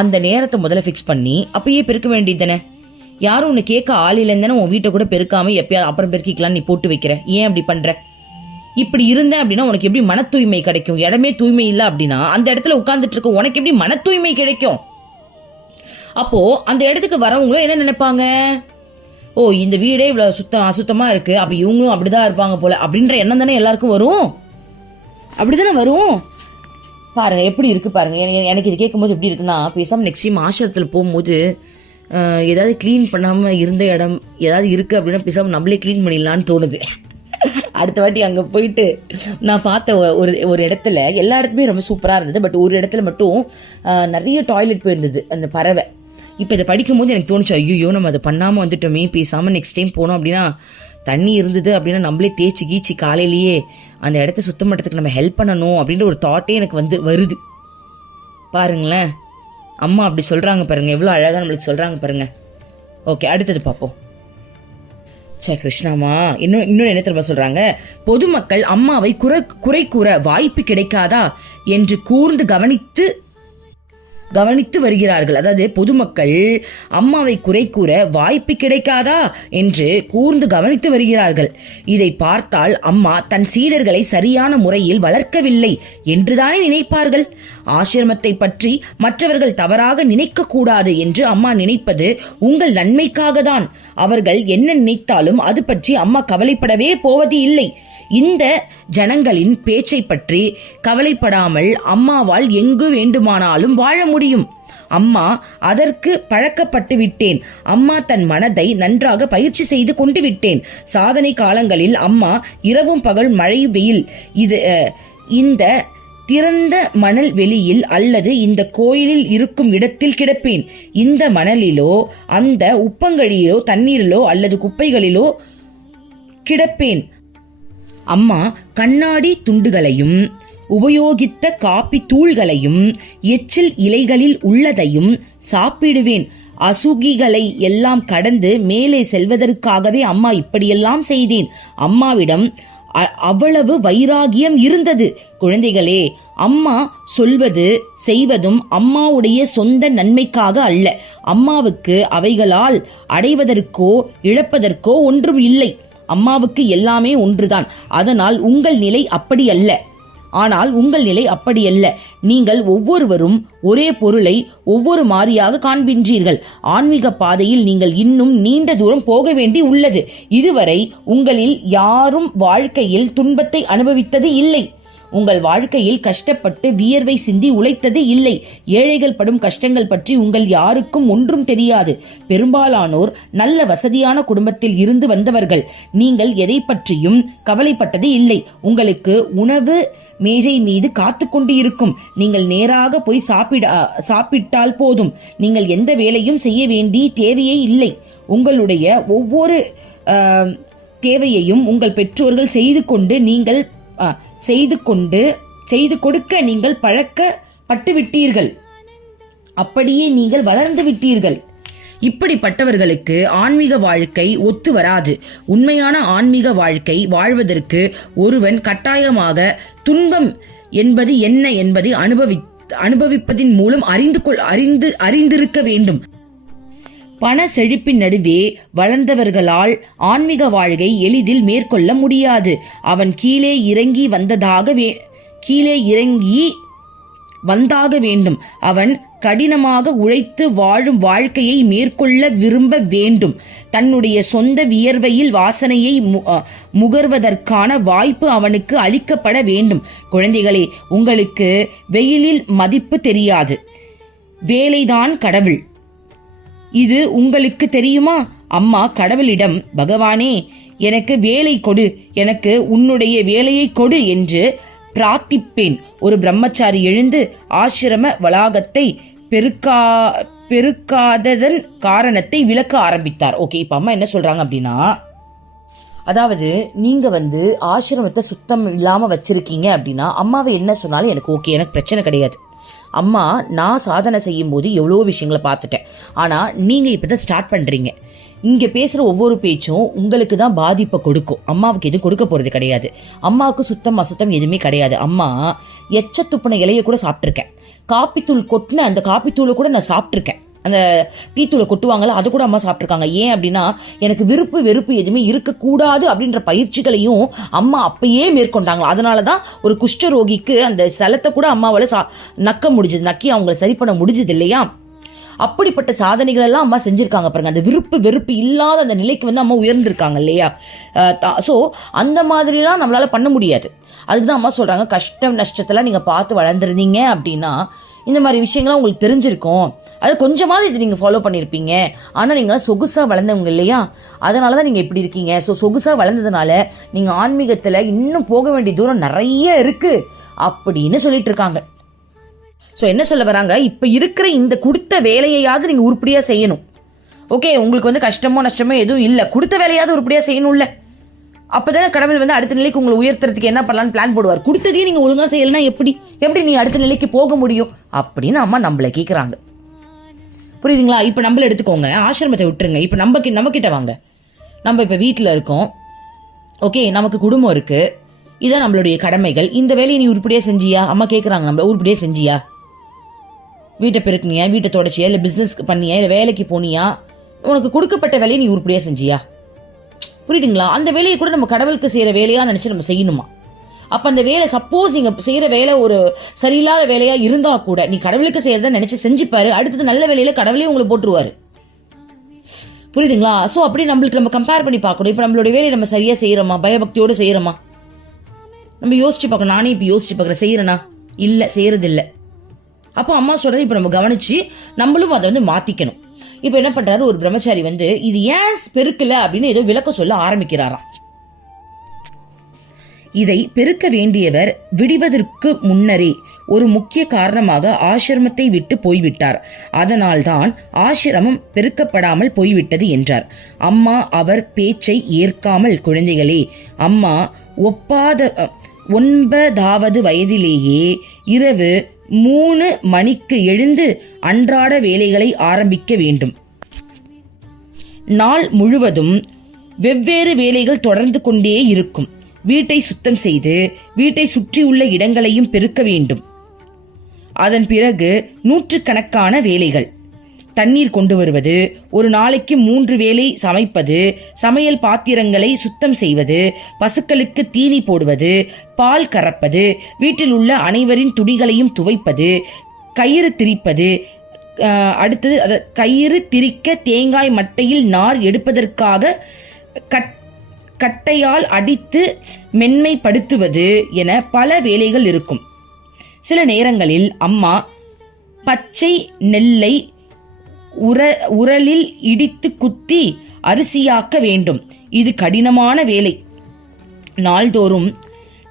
அந்த நேரத்தை முதல்ல ஃபிக்ஸ் பண்ணி அப்பயே பெருக்க வேண்டியது தானே. யாரும் உன்னை கேட்க ஆள் இல்லைன்னு உன் வீட்டை கூட பெருக்காமல் எப்பயாவது அப்புறம் பெருக்கிக்கலான்னு நீ போட்டு வைக்கிற. ஏன் அப்படி பண்ணுற? இப்படி இருந்தேன் அப்படின்னா உனக்கு எப்படி மன தூய்மை கிடைக்கும்? இடமே தூய்மை இல்லை அப்படின்னா அந்த இடத்துல உட்கார்ந்துட்டு இருக்க உனக்கு எப்படி மன தூய்மை கிடைக்கும்? அப்போ அந்த இடத்துக்கு வரவங்களும் என்ன நினைப்பாங்க, ஓ இந்த வீடே இவ்வளவு அசுத்தமா இருக்கு, அப்ப இவங்களும் அப்படிதான் இருப்பாங்க போல அப்படின்ற எண்ணம் தானே எல்லாருக்கும் வரும். அப்படிதானே வரும். பாருங்க எப்படி இருக்கு பாருங்க. எனக்கு இது கேட்கும்போது எப்படி இருக்குன்னா, பேசாம நெக்ஸ்ட் டைம் ஆசிரமத்தில் போகும்போது ஏதாவது கிளீன் பண்ணாம இருந்த இடம் ஏதாவது இருக்கு அப்படின்னா பேசாம நம்மளே கிளீன் பண்ணிடலான்னு தோணுது. அடுத்த வாட்டி அங்கே போயிட்டு நான் பார்த்த ஒரு இடத்துல எல்லா இடத்துமே ரொம்ப சூப்பராக இருந்தது. பட் ஒரு இடத்துல மட்டும் நிறைய டாய்லெட் போயிருந்தது அந்த பறவை. இப்போ இதை படிக்கும்போது எனக்கு தோணுச்சு, ஐயோ நம்ம அதை பண்ணாமல் வந்துட்டோமே, பேசாமல் நெக்ஸ்ட் டைம் போனோம் அப்படின்னா தண்ணி இருந்தது அப்படின்னா நம்மளே தேய்ச்சி கீச்சி காலையிலேயே அந்த இடத்த சுத்தம் பண்ணுறதுக்கு நம்ம ஹெல்ப் பண்ணணும் அப்படின்ற ஒரு தாட்டே எனக்கு வருது. பாருங்களேன், அம்மா அப்படி சொல்கிறாங்க பாருங்க, எவ்வளோ அழகாக நம்மளுக்கு சொல்கிறாங்க பாருங்க. ஓகே, அடுத்தது பார்ப்போம். சரி கிருஷ்ணாமா, இன்னொன்று என்ன தெரியுமா சொல்றாங்க, பொதுமக்கள் அம்மாவை குறை கூற வாய்ப்பு கிடைக்காதா என்று கூர்ந்து கவனித்து வருகிறார்கள். அதாவது பொதுமக்கள் அம்மாவை குறை கூற வாய்ப்பு கிடைக்காதா என்று கூர்ந்து கவனித்து வருகிறார்கள். இதை பார்த்தால் அம்மா தன் சீடர்களை சரியான முறையில் வளர்க்கவில்லை என்றுதானே நினைப்பார்கள். ஆசிரமத்தை பற்றி மற்றவர்கள் தவறாக நினைக்க கூடாது என்று அம்மா நினைப்பது உங்கள் நன்மைக்காக தான். அவர்கள் என்ன நினைத்தாலும் அது பற்றி அம்மா கவலைப்படவே போவது இல்லை. இந்த ஜனங்களின் பேச்சை பற்றி கவலைப்படாமல் அம்மாவால் எங்கு வேண்டுமானாலும் வாழ முடியும். அம்மா அதற்கு பழக்கப்பட்டு விட்டேன். அம்மா தன் மனதை நன்றாக பயிற்சி செய்து கொண்டு விட்டேன். சாதனை காலங்களில் அம்மா இரவும் பகல் மழை வெயில் இந்த திறந்த மணல் வெளியில் அல்லது இந்த கோயிலில் இருக்கும் இடத்தில் கிடப்பேன். இந்த மணலிலோ அந்த உப்பங்கழியிலோ தண்ணீரிலோ அல்லது குப்பைகளிலோ கிடப்பேன். அம்மா கண்ணாடி துண்டுகளையும் உபயோகித்த காப்பி தூள்களையும் எச்சில் இலைகளில் உள்ளதையும் சாப்பிடுவேன். அசுகிகளை எல்லாம் கடந்து மேலே செல்வதற்காகவே அம்மா இப்படியெல்லாம் செய்தேன். அம்மாவிடம் அவ்வளவு வைராகியம் இருந்தது. குழந்தைகளே, அம்மா சொல்வது செய்வதும் அம்மாவுடைய சொந்த நன்மைக்காக அல்ல. அம்மாவுக்கு அவைகளால் அடைவதற்கோ இழப்பதற்கோ ஒன்றும் இல்லை. அம்மாவுக்கு எல்லாமே ஒன்றுதான். அதனால் உங்கள் நிலை அப்படி அல்ல. நீங்கள் ஒவ்வொருவரும் ஒரே பொருளை ஒவ்வொரு மாறியாக காண்பின்றீர்கள். ஆன்மீக பாதையில் நீங்கள் இன்னும் நீண்ட தூரம் போக வேண்டி உள்ளது. இதுவரை உங்களில் யாரும் வாழ்க்கையில் துன்பத்தை அனுபவித்தது இல்லை. உங்கள் வாழ்க்கையில் கஷ்டப்பட்டு வியர்வை சிந்தி உழைத்தது இல்லை. ஏழைகள் படும் கஷ்டங்கள் பற்றி உங்கள் யாருக்கும் ஒன்றும் தெரியாது. பெரும்பாலானோர் நல்ல வசதியான குடும்பத்தில் இருந்து வந்தவர்கள். நீங்கள் எதை பற்றியும் கவலைப்பட்டது இல்லை. உங்களுக்கு உணவு மேஜை மீது காத்து கொண்டு இருக்கும். நீங்கள் நேராக போய் சாப்பிட்டால் போதும். நீங்கள் எந்த வேலையும் செய்ய வேண்டிய தேவையே இல்லை. உங்களுடைய ஒவ்வொரு தேவையையும் உங்கள் பெற்றோர்கள் செய்து கொடுக்க நீங்கள் பழக்கப்பட்டு விட்டீர்கள். அப்படியே நீங்கள் வளர்ந்து விட்டீர்கள். இப்படிப்பட்டவர்களுக்கு ஆன்மீக வாழ்க்கை ஒத்து வராது. உண்மையான ஆன்மீக வாழ்க்கை வாழ்வதற்கு ஒருவன் கட்டாயமாக துன்பம் என்பது என்ன என்பதை அனுபவிப்பதின் மூலம் அறிந்திருக்க வேண்டும். பண செழிப்பின் நடுவே வளர்ந்தவர்களால் ஆன்மீக வாழ்க்கை எளிதில் மேற்கொள்ள முடியாது. அவன் கீழே இறங்கி வந்தாக வேண்டும். அவன் கடினமாக உழைத்து வாழும் வாழ்க்கையை மேற்கொள்ள விரும்ப வேண்டும். தன்னுடைய சொந்த வியர்வையில் வாசனையை முகர்வதற்கான வாய்ப்பு அவனுக்கு அளிக்கப்பட வேண்டும். குழந்தைகளே, உங்களுக்கு வெயிலில் மதிப்பு தெரியாது. வேலைதான் கடவுள். இது உங்களுக்கு தெரியுமா? அம்மா கடவுளிடம், பகவானே, எனக்கு வேலை கொடு, எனக்கு உன்னுடைய வேலையை கொடு என்று பிரார்த்திப்பேன். ஒரு பிரம்மச்சாரி எழுந்து ஆசிரம வளாகத்தை பெருக்காததன் காரணத்தை விளக்க ஆரம்பித்தார். ஓகே, இப்ப அம்மா என்ன சொல்றாங்க அப்படின்னா, அதாவது நீங்க ஆசிரமத்தை சுத்தம் இல்லாம வச்சிருக்கீங்க அப்படின்னா அம்மாவை என்ன சொன்னாலும் எனக்கு ஓகே, எனக்கு பிரச்சனை கிடையாது. அம்மா, நான் சாதனை செய்யும் போது எவ்வளோ விஷயங்களை பார்த்துட்டேன். ஆனால் நீங்கள் இப்போ தான் ஸ்டார்ட் பண்ணுறீங்க. இங்கே பேசுகிற ஒவ்வொரு பேச்சும் உங்களுக்கு தான் பாதிப்பை கொடுக்கும். அம்மாவுக்கு எதுவும் கொடுக்க போகிறது கிடையாது. அம்மாவுக்கு சுத்தம் அசுத்தம் எதுவுமே கிடையாது. அம்மா எச்ச துப்புன இலையை கூட சாப்பிட்ருக்கேன். காப்பித்தூள் கொட்டின அந்த காப்பித்தூளை கூட நான் சாப்பிட்ருக்கேன். அந்த டீத்தூளை கொட்டுவாங்கள்ல, அது கூட அம்மா சாப்பிட்ருக்காங்க. ஏன் அப்படின்னா, எனக்கு விருப்பு வெறுப்பு எதுவுமே இருக்கக்கூடாது அப்படின்ற பயிற்சிகளையும் அம்மா அப்பயே மேற்கொண்டாங்களா. அதனால தான் ஒரு குஷ்டரோகிக்கு அந்த சலத்தை கூட அம்மாவால் நக்கி அவங்கள சரி பண்ண முடிஞ்சது இல்லையா. அப்படிப்பட்ட சாதனைகள் எல்லாம் அம்மா செஞ்சிருக்காங்க பாருங்க. அந்த விருப்பு வெறுப்பு இல்லாத அந்த நிலைக்கு அம்மா உயர்ந்திருக்காங்க இல்லையா. ஸோ அந்த மாதிரிலாம் நம்மளால பண்ண முடியாது. அதுக்குதான் அம்மா சொல்றாங்க, கஷ்டம் நஷ்டத்தெல்லாம் நீங்க பார்த்து வளர்ந்துருந்தீங்க அப்படின்னா இந்த மாதிரி விஷயங்கள்லாம் உங்களுக்கு தெரிஞ்சிருக்கும். அது கொஞ்சமாவது இது நீங்கள் ஃபாலோ பண்ணியிருப்பீங்க. ஆனால் நீங்களாம் சொகுசாக வளர்ந்தவங்க இல்லையா, அதனால தான் நீங்கள் இப்படி இருக்கீங்க. ஸோ சொகுசாக வளர்ந்ததுனால நீங்கள் ஆன்மீகத்தில் இன்னும் போக வேண்டிய தூரம் நிறைய இருக்குது அப்படின்னு சொல்லிட்டு இருக்காங்க. ஸோ என்ன சொல்ல வராங்க, இப்போ இருக்கிற இந்த கொடுத்த வேலையாவது நீங்கள் உருப்படியாக செய்யணும். ஓகே, உங்களுக்கு கஷ்டமோ நஷ்டமோ எதுவும் இல்லை, கொடுத்த வேலையாவது உருப்படியாக செய்யணும்ல. அப்போதானே கடவுள் அடுத்த நிலைக்கு உங்களை உயர்த்துறதுக்கு என்ன பண்ணலான்னு பிளான் போடுவார். கொடுத்ததையும் நீங்கள் ஒழுங்காக செய்யலைன்னா எப்படி நீ அடுத்த நிலைக்கு போக முடியும் அப்படின்னு அம்மா நம்மளை கேட்குறாங்க. புரியுதுங்களா? இப்போ நம்மள எடுத்துக்கோங்க, ஆசிரமத்தை விட்டுருங்க. இப்போ நம்ம கிட்ட வாங்க. நம்ம இப்போ வீட்டில் இருக்கோம். ஓகே, நமக்கு குடும்பம் இருக்குது. இதான் நம்மளுடைய கடமைகள். இந்த வேலையை நீ உருப்படியாக செஞ்சியா? அம்மா கேட்குறாங்க, நம்மள உருப்படியாக செஞ்சியா? வீட்டை பெருக்குனியா, வீட்டை தொடச்சியா, இல்லை பிஸ்னஸ் பண்ணியா, இல்லை வேலைக்கு போனியா? உனக்கு கொடுக்கப்பட்ட வேலையை நீ உருப்படியாக செஞ்சியா? புரியுதுங்களா? அந்த வேலையை கூட நம்ம கடவுளுக்கு செய்கிற வேலையாக நினச்சி நம்ம செய்யணுமா? அப்போ அந்த வேலை சப்போஸ் நீங்கள் செய்கிற வேலை ஒரு சரியில்லாத வேலையாக இருந்தால் கூட நீ கடவுளுக்கு செய்கிறத நினச்சி செஞ்சுப்பாரு. அடுத்தது நல்ல வேலையில் கடவுளே உங்களை போட்டுருவாரு. புரியுதுங்களா? ஸோ அப்படி நம்ம கம்பேர் பண்ணி பார்க்கணும். இப்போ நம்மளுடைய வேலையை நம்ம சரியாக செய்கிறோமா, பயபக்தியோடு செய்கிறோமா? நம்ம யோசிச்சு பார்க்கணும். நானே இப்போ யோசிச்சு பார்க்குறேன், செய்கிறேனா? இல்லை, செய்கிறது இல்லை. அப்போ அம்மா சொல்றது இப்ப நம்ம கவனிச்சு நம்மளும் அதை வந்து மாத்திக்கணும். இப்ப என்ன பண்றாரு, ஒரு பிரம்மச்சாரி வந்து இது ஏன் பெருக்கல அப்படின்னு ஏதோ விளக்கம் சொல்ல ஆரம்பிக்கிறாராம். இதை பெருக்க வேண்டியவர் விடுவதற்கு முன்னரே ஒரு முக்கிய காரணமாக ஆசிரமத்தை விட்டு போய்விட்டார். அதனால்தான் ஆசிரமம் பெருக்கப்படாமல் போய்விட்டது என்றார். அம்மா அவர் பேச்சை ஏற்காமல், குழந்தைகளே, அம்மா 9வது வயதிலேயே இரவு 3 மணிக்கு எழுந்து அன்றாட வேலைகளை ஆரம்பிக்க வேண்டும். நாள் முழுவதும் வெவ்வேறு வேலைகள் தொடர்ந்து கொண்டே இருக்கும். வீட்டை சுத்தம் செய்து வீட்டை சுற்றியுள்ள இடங்களையும் பெருக்க வேண்டும். அதன் பிறகு 100கணக்கான வேலைகள். தண்ணீர் கொண்டு வருவது, ஒரு நாளைக்கு 3 வேளை சமைப்பது, சமையல் பாத்திரங்களை சுத்தம் செய்வது, பசுக்களுக்கு தீனி போடுவது, பால் கறப்பது, வீட்டில் உள்ள அனைவரின் துணிகளையும் துவைப்பது, கயிறு திரிப்பது, அடுத்தது கயிறு திரிக்க தேங்காய் மட்டையில் நார் எடுப்பதற்காக கட்டையால் அடித்து மென்மைப்படுத்துவது என பல வேலைகள் இருக்கும். சில நேரங்களில் அம்மா பச்சை நெல்லை உரலில் இடித்து குத்தி அரிசியாக்க வேண்டும். இது கடினமான வேலை. நாள்தோறும்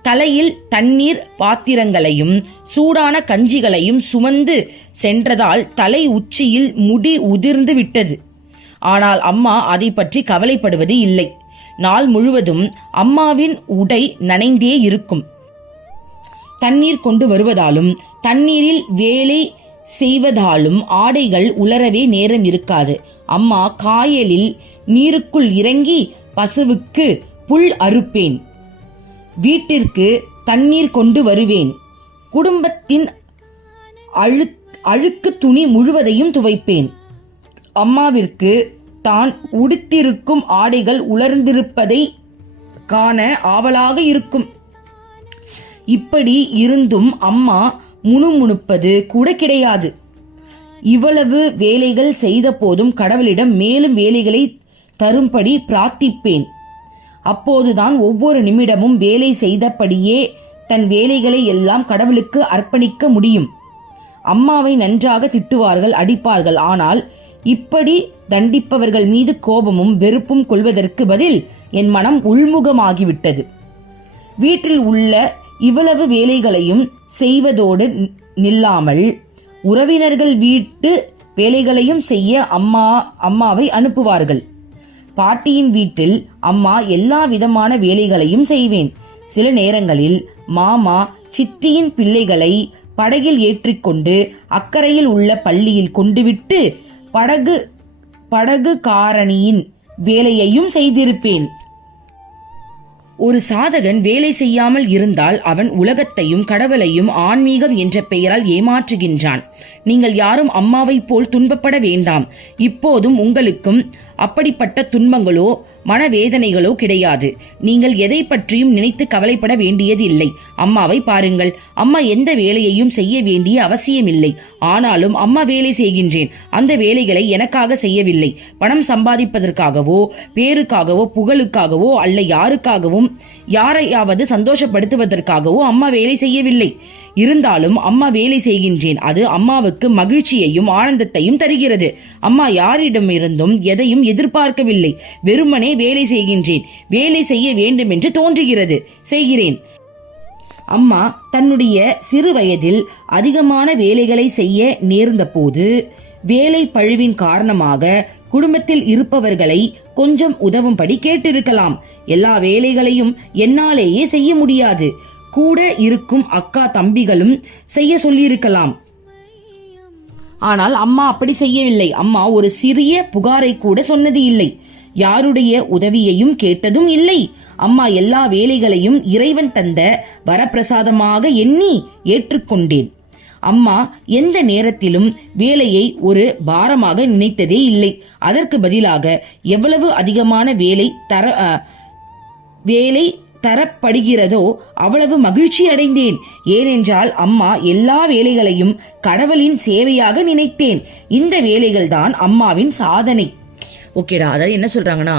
தலையில் தண்ணீர் பாத்திரங்களையும் சூடான கஞ்சிகளையும் சுமந்து சென்றதால் தலை உச்சியில் முடி உதிர்ந்து விட்டது. ஆனால் அம்மா அதை பற்றி கவலைப்படுவது இல்லை. நாள் முழுவதும் அம்மாவின் உடை நனைந்தே இருக்கும். தண்ணீர் கொண்டு வருவதாலும் தண்ணீரில் வேலை செய்வதாலும் ஆடைகள் உலரவே நேரம் இருக்காது. அம்மா காயலில் நீருக்குள் இறங்கி பசுவுக்கு புல் அறுப்பேன், வீட்டிற்கு தண்ணீர் கொண்டு வருவேன், குடும்பத்தின் அழுக்கு துணி முழுவதையும் துவைப்பேன். அம்மாவிற்கு தான் உடுத்திருக்கும் ஆடைகள் உலர்ந்திருப்பதை காண ஆவலாக இருக்கும். இப்படி இருந்தும் அம்மா முணுமுணுப்பது கூட கிடையாது. இவ்வளவு வேலைகள் செய்த போதும் கடவுளிடம் மேலும் வேலைகளை தரும்படி பிரார்த்திப்பேன். அப்போதுதான் ஒவ்வொரு நிமிடமும் வேலை செய்தபடியே தன் வேலைகளை எல்லாம் கடவுளுக்கு அர்ப்பணிக்க முடியும். அம்மாவை நன்றாக திட்டுவார்கள், அடிப்பார்கள். ஆனால் இப்படி தண்டிப்பவர்கள் மீது கோபமும் வெறுப்பும் கொள்வதற்கு பதில் என் மனம் உள்முகமாகிவிட்டது. வீட்டில் உள்ள இவ்வளவு வேலைகளையும் செய்வதோடு நில்லாமல் உறவினர்கள் வீட்டு வேலைகளையும் செய்ய அம்மாவை அனுப்புவார்கள். பாட்டியின் வீட்டில் அம்மா எல்லா விதமான வேலைகளையும் செய்வேன். சில நேரங்களில் மாமா சித்தியின் பிள்ளைகளை படகில் ஏற்றிக்கொண்டு அக்கறையில் உள்ள பள்ளியில் கொண்டுவிட்டு படகுக்காரணியின் வேலையையும் செய்திருப்பேன். ஒரு சாதகன் வேலை செய்யாமல் இருந்தால் அவன் உலகத்தையும் கடவுளையும் ஆன்மீகம் என்ற பெயரால் ஏமாற்றுகின்றான். நீங்கள் யாரும் அம்மாவை போல் துன்பப்பட வேண்டாம். இப்போதும் உங்களுக்கும் அப்படிப்பட்ட துன்பங்களோ மனவேதனைகளோ கிடையாது. நீங்கள் எதை பற்றியும் நினைத்து கவலைப்பட வேண்டியது இல்லை. அம்மாவை பாருங்கள். அம்மா எந்த வேலையையும் செய்ய வேண்டிய அவசியமில்லை. ஆனாலும் அம்மா வேலை செய்கின்றேன். அந்த வேலைகளை எனக்காக செய்யவில்லை. பணம் சம்பாதிப்பதற்காகவோ பேருக்காகவோ புகழுக்காகவோ அல்ல யாருக்காகவும் யாரையாவது சந்தோஷப்படுத்துவதற்காகவோ அம்மா வேலை செய்யவில்லை. இருந்தாலும் அம்மா வேலை செய்கின்றேன். அது அம்மாவுக்கு மகிழ்ச்சியையும் ஆனந்தத்தையும் தருகிறது. அம்மா யாரிடமிருந்தும் எதையும் எதிர்பார்க்கவில்லை. வெறுமனே வேலை செய்கின்றேன். வேலை செய்ய வேண்டும் என்று தோன்றுகிறது, செய்கிறேன். அம்மா தன்னுடைய சிறு வயதில் அதிகமான வேலைகளை செய்ய நேர்ந்த போது வேலை பழுவின் காரணமாக குடும்பத்தில் இருப்பவர்களை கொஞ்சம் உதவும்படி கேட்டிருக்கலாம். எல்லா வேலைகளையும் என்னாலேயே செய்ய முடியாது. கூட இருக்கும் அக்கா தம்பிகளும் செய்ய சொல்லியிருக்கலாம். ஆனால் அம்மா அப்படி செய்யவில்லை. அம்மா ஒரு சிறிய புகாரை கூட சொன்னது இல்லை. யாருடைய உதவியையும் கேட்டதும் இல்லை. அம்மா எல்லா வேலைகளையும் இறைவன் தந்த வரப்பிரசாதமாக எண்ணி ஏற்றுக்கொண்டேன். அம்மா எந்த நேரத்திலும் வேலையை ஒரு பாரமாக நினைத்ததே இல்லை. அதற்கு பதிலாக எவ்வளவு அதிகமான வேலை தரப்படுகிறதோ அவ்வளவு மகிழ்ச்சி அடைந்தேன். ஏனென்றால் அம்மா எல்லா வேலைகளையும் கடவுளின் சேவையாக நினைத்தேன். இந்த வேலைகள் தான் அம்மாவின் சாதனை. ஓகேடா. அதாவது என்ன சொல்றாங்கன்னா,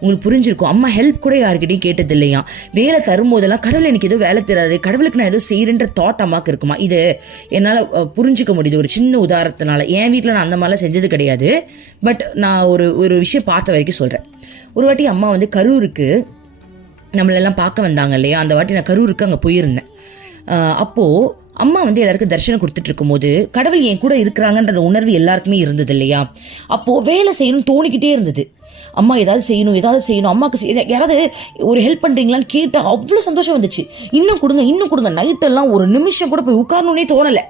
உங்களுக்கு புரிஞ்சிருக்கும், அம்மா ஹெல்ப் கூட யாருக்கிட்டையும் கேட்டது இல்லையா. வேலை தரும்போதெல்லாம் கடவுள் எனக்கு ஏதோ வேலை தராது, கடவுளுக்கு நான் ஏதோ செய்யறேன்ற தாட் அம்மாக்கு இருக்குமா. இது என்னால் புரிஞ்சுக்க முடியுது ஒரு சின்ன உதாரணத்தினால. என் வீட்டில் நான் அந்த மாதிரிலாம் செஞ்சது கிடையாது. பட் நான் ஒரு விஷயம் பார்த்த வரைக்கும் சொல்கிறேன். ஒரு வாட்டி அம்மா வந்து கரூருக்கு நம்மளெல்லாம் பார்க்க வந்தாங்க இல்லையா. அந்த வாட்டி நான் கரூருக்கு அங்கே போயிருந்தேன். அப்போது அம்மா வந்து எல்லாருக்கும் தரிசனம் கொடுத்துட்டு இருக்கும்போது கடவுள் என் கூட இருக்கிறாங்கன்ற உணர்வு எல்லாருக்குமே இருந்தது இல்லையா. அப்போது வேலை செய்யணும்னு தோணிக்கிட்டே இருந்தது. அம்மா ஏதாவது செய்யணும் அம்மாவுக்கு யாராவது ஒரு ஹெல்ப் பண்ணுறீங்களான்னு கேட்டால் அவ்வளோ சந்தோஷம் வந்துச்சு. இன்னும் கொடுங்க. நைட்டெல்லாம் ஒரு நிமிஷம் கூட போய் உட்காரணுன்னே தோணலை.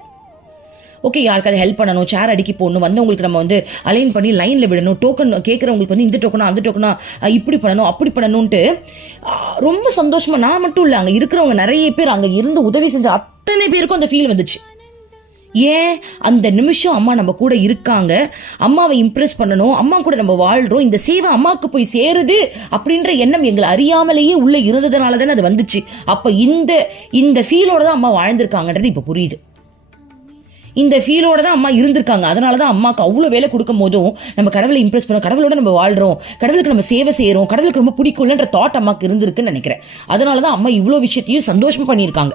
ஓகே, யாருக்காவது ஹெல்ப் பண்ணணும், சேர் அடுக்கி போடணும், வந்தவங்களுக்கு நம்ம வந்து அலைன் பண்ணி லைனில் விடணும், டோக்கன் கேட்குறவங்களுக்கு வந்து இந்த டோக்கனா அந்த டோக்கனா இப்படி பண்ணணும் அப்படி பண்ணணும்ன்ட்டு ரொம்ப சந்தோஷமாக நான் மட்டும் இல்லை, அங்கே இருக்கிறவங்க நிறைய பேர் அங்கே இருந்து உதவி செஞ்ச அத்தனை பேருக்கும் அந்த ஃபீல் வந்துச்சு. ஏன், அந்த நிமிஷம் அம்மா நம்ம கூட இருக்காங்க, அம்மாவை இம்ப்ரெஸ் பண்ணணும், அம்மா கூட நம்ம வாழ்கிறோம், இந்த சேவை அம்மாவுக்கு போய் சேருது அப்படின்ற எண்ணம் எங்களை அறியாமலேயே உள்ளே இருந்ததுனால தானே அது வந்துச்சு. அப்போ இந்த ஃபீலோட தான் அம்மா வாழ்ந்திருக்காங்கன்றது இப்போ புரியுது. இந்த ஃபீலோட தான் அம்மா இருந்திருக்காங்க. அதனால தான் அம்மாவுக்கு அவ்வளோ வேலை கொடுக்கும் போதும் நம்ம கடவுளை இம்ப்ரெஸ் பண்ணோம், கடவுளோட நம்ம வாழ்கிறோம், கடவுளுக்கு நம்ம சேவை செய்கிறோம், கடவுளுக்கு ரொம்ப பிடிக்கும்ன்ற தாட் அம்மாவுக்கு இருந்திருக்குன்னு நினைக்கிறேன். அதனால தான் அம்மா இவ்வளோ விஷயத்தையும் சந்தோஷமாக பண்ணியிருக்காங்க.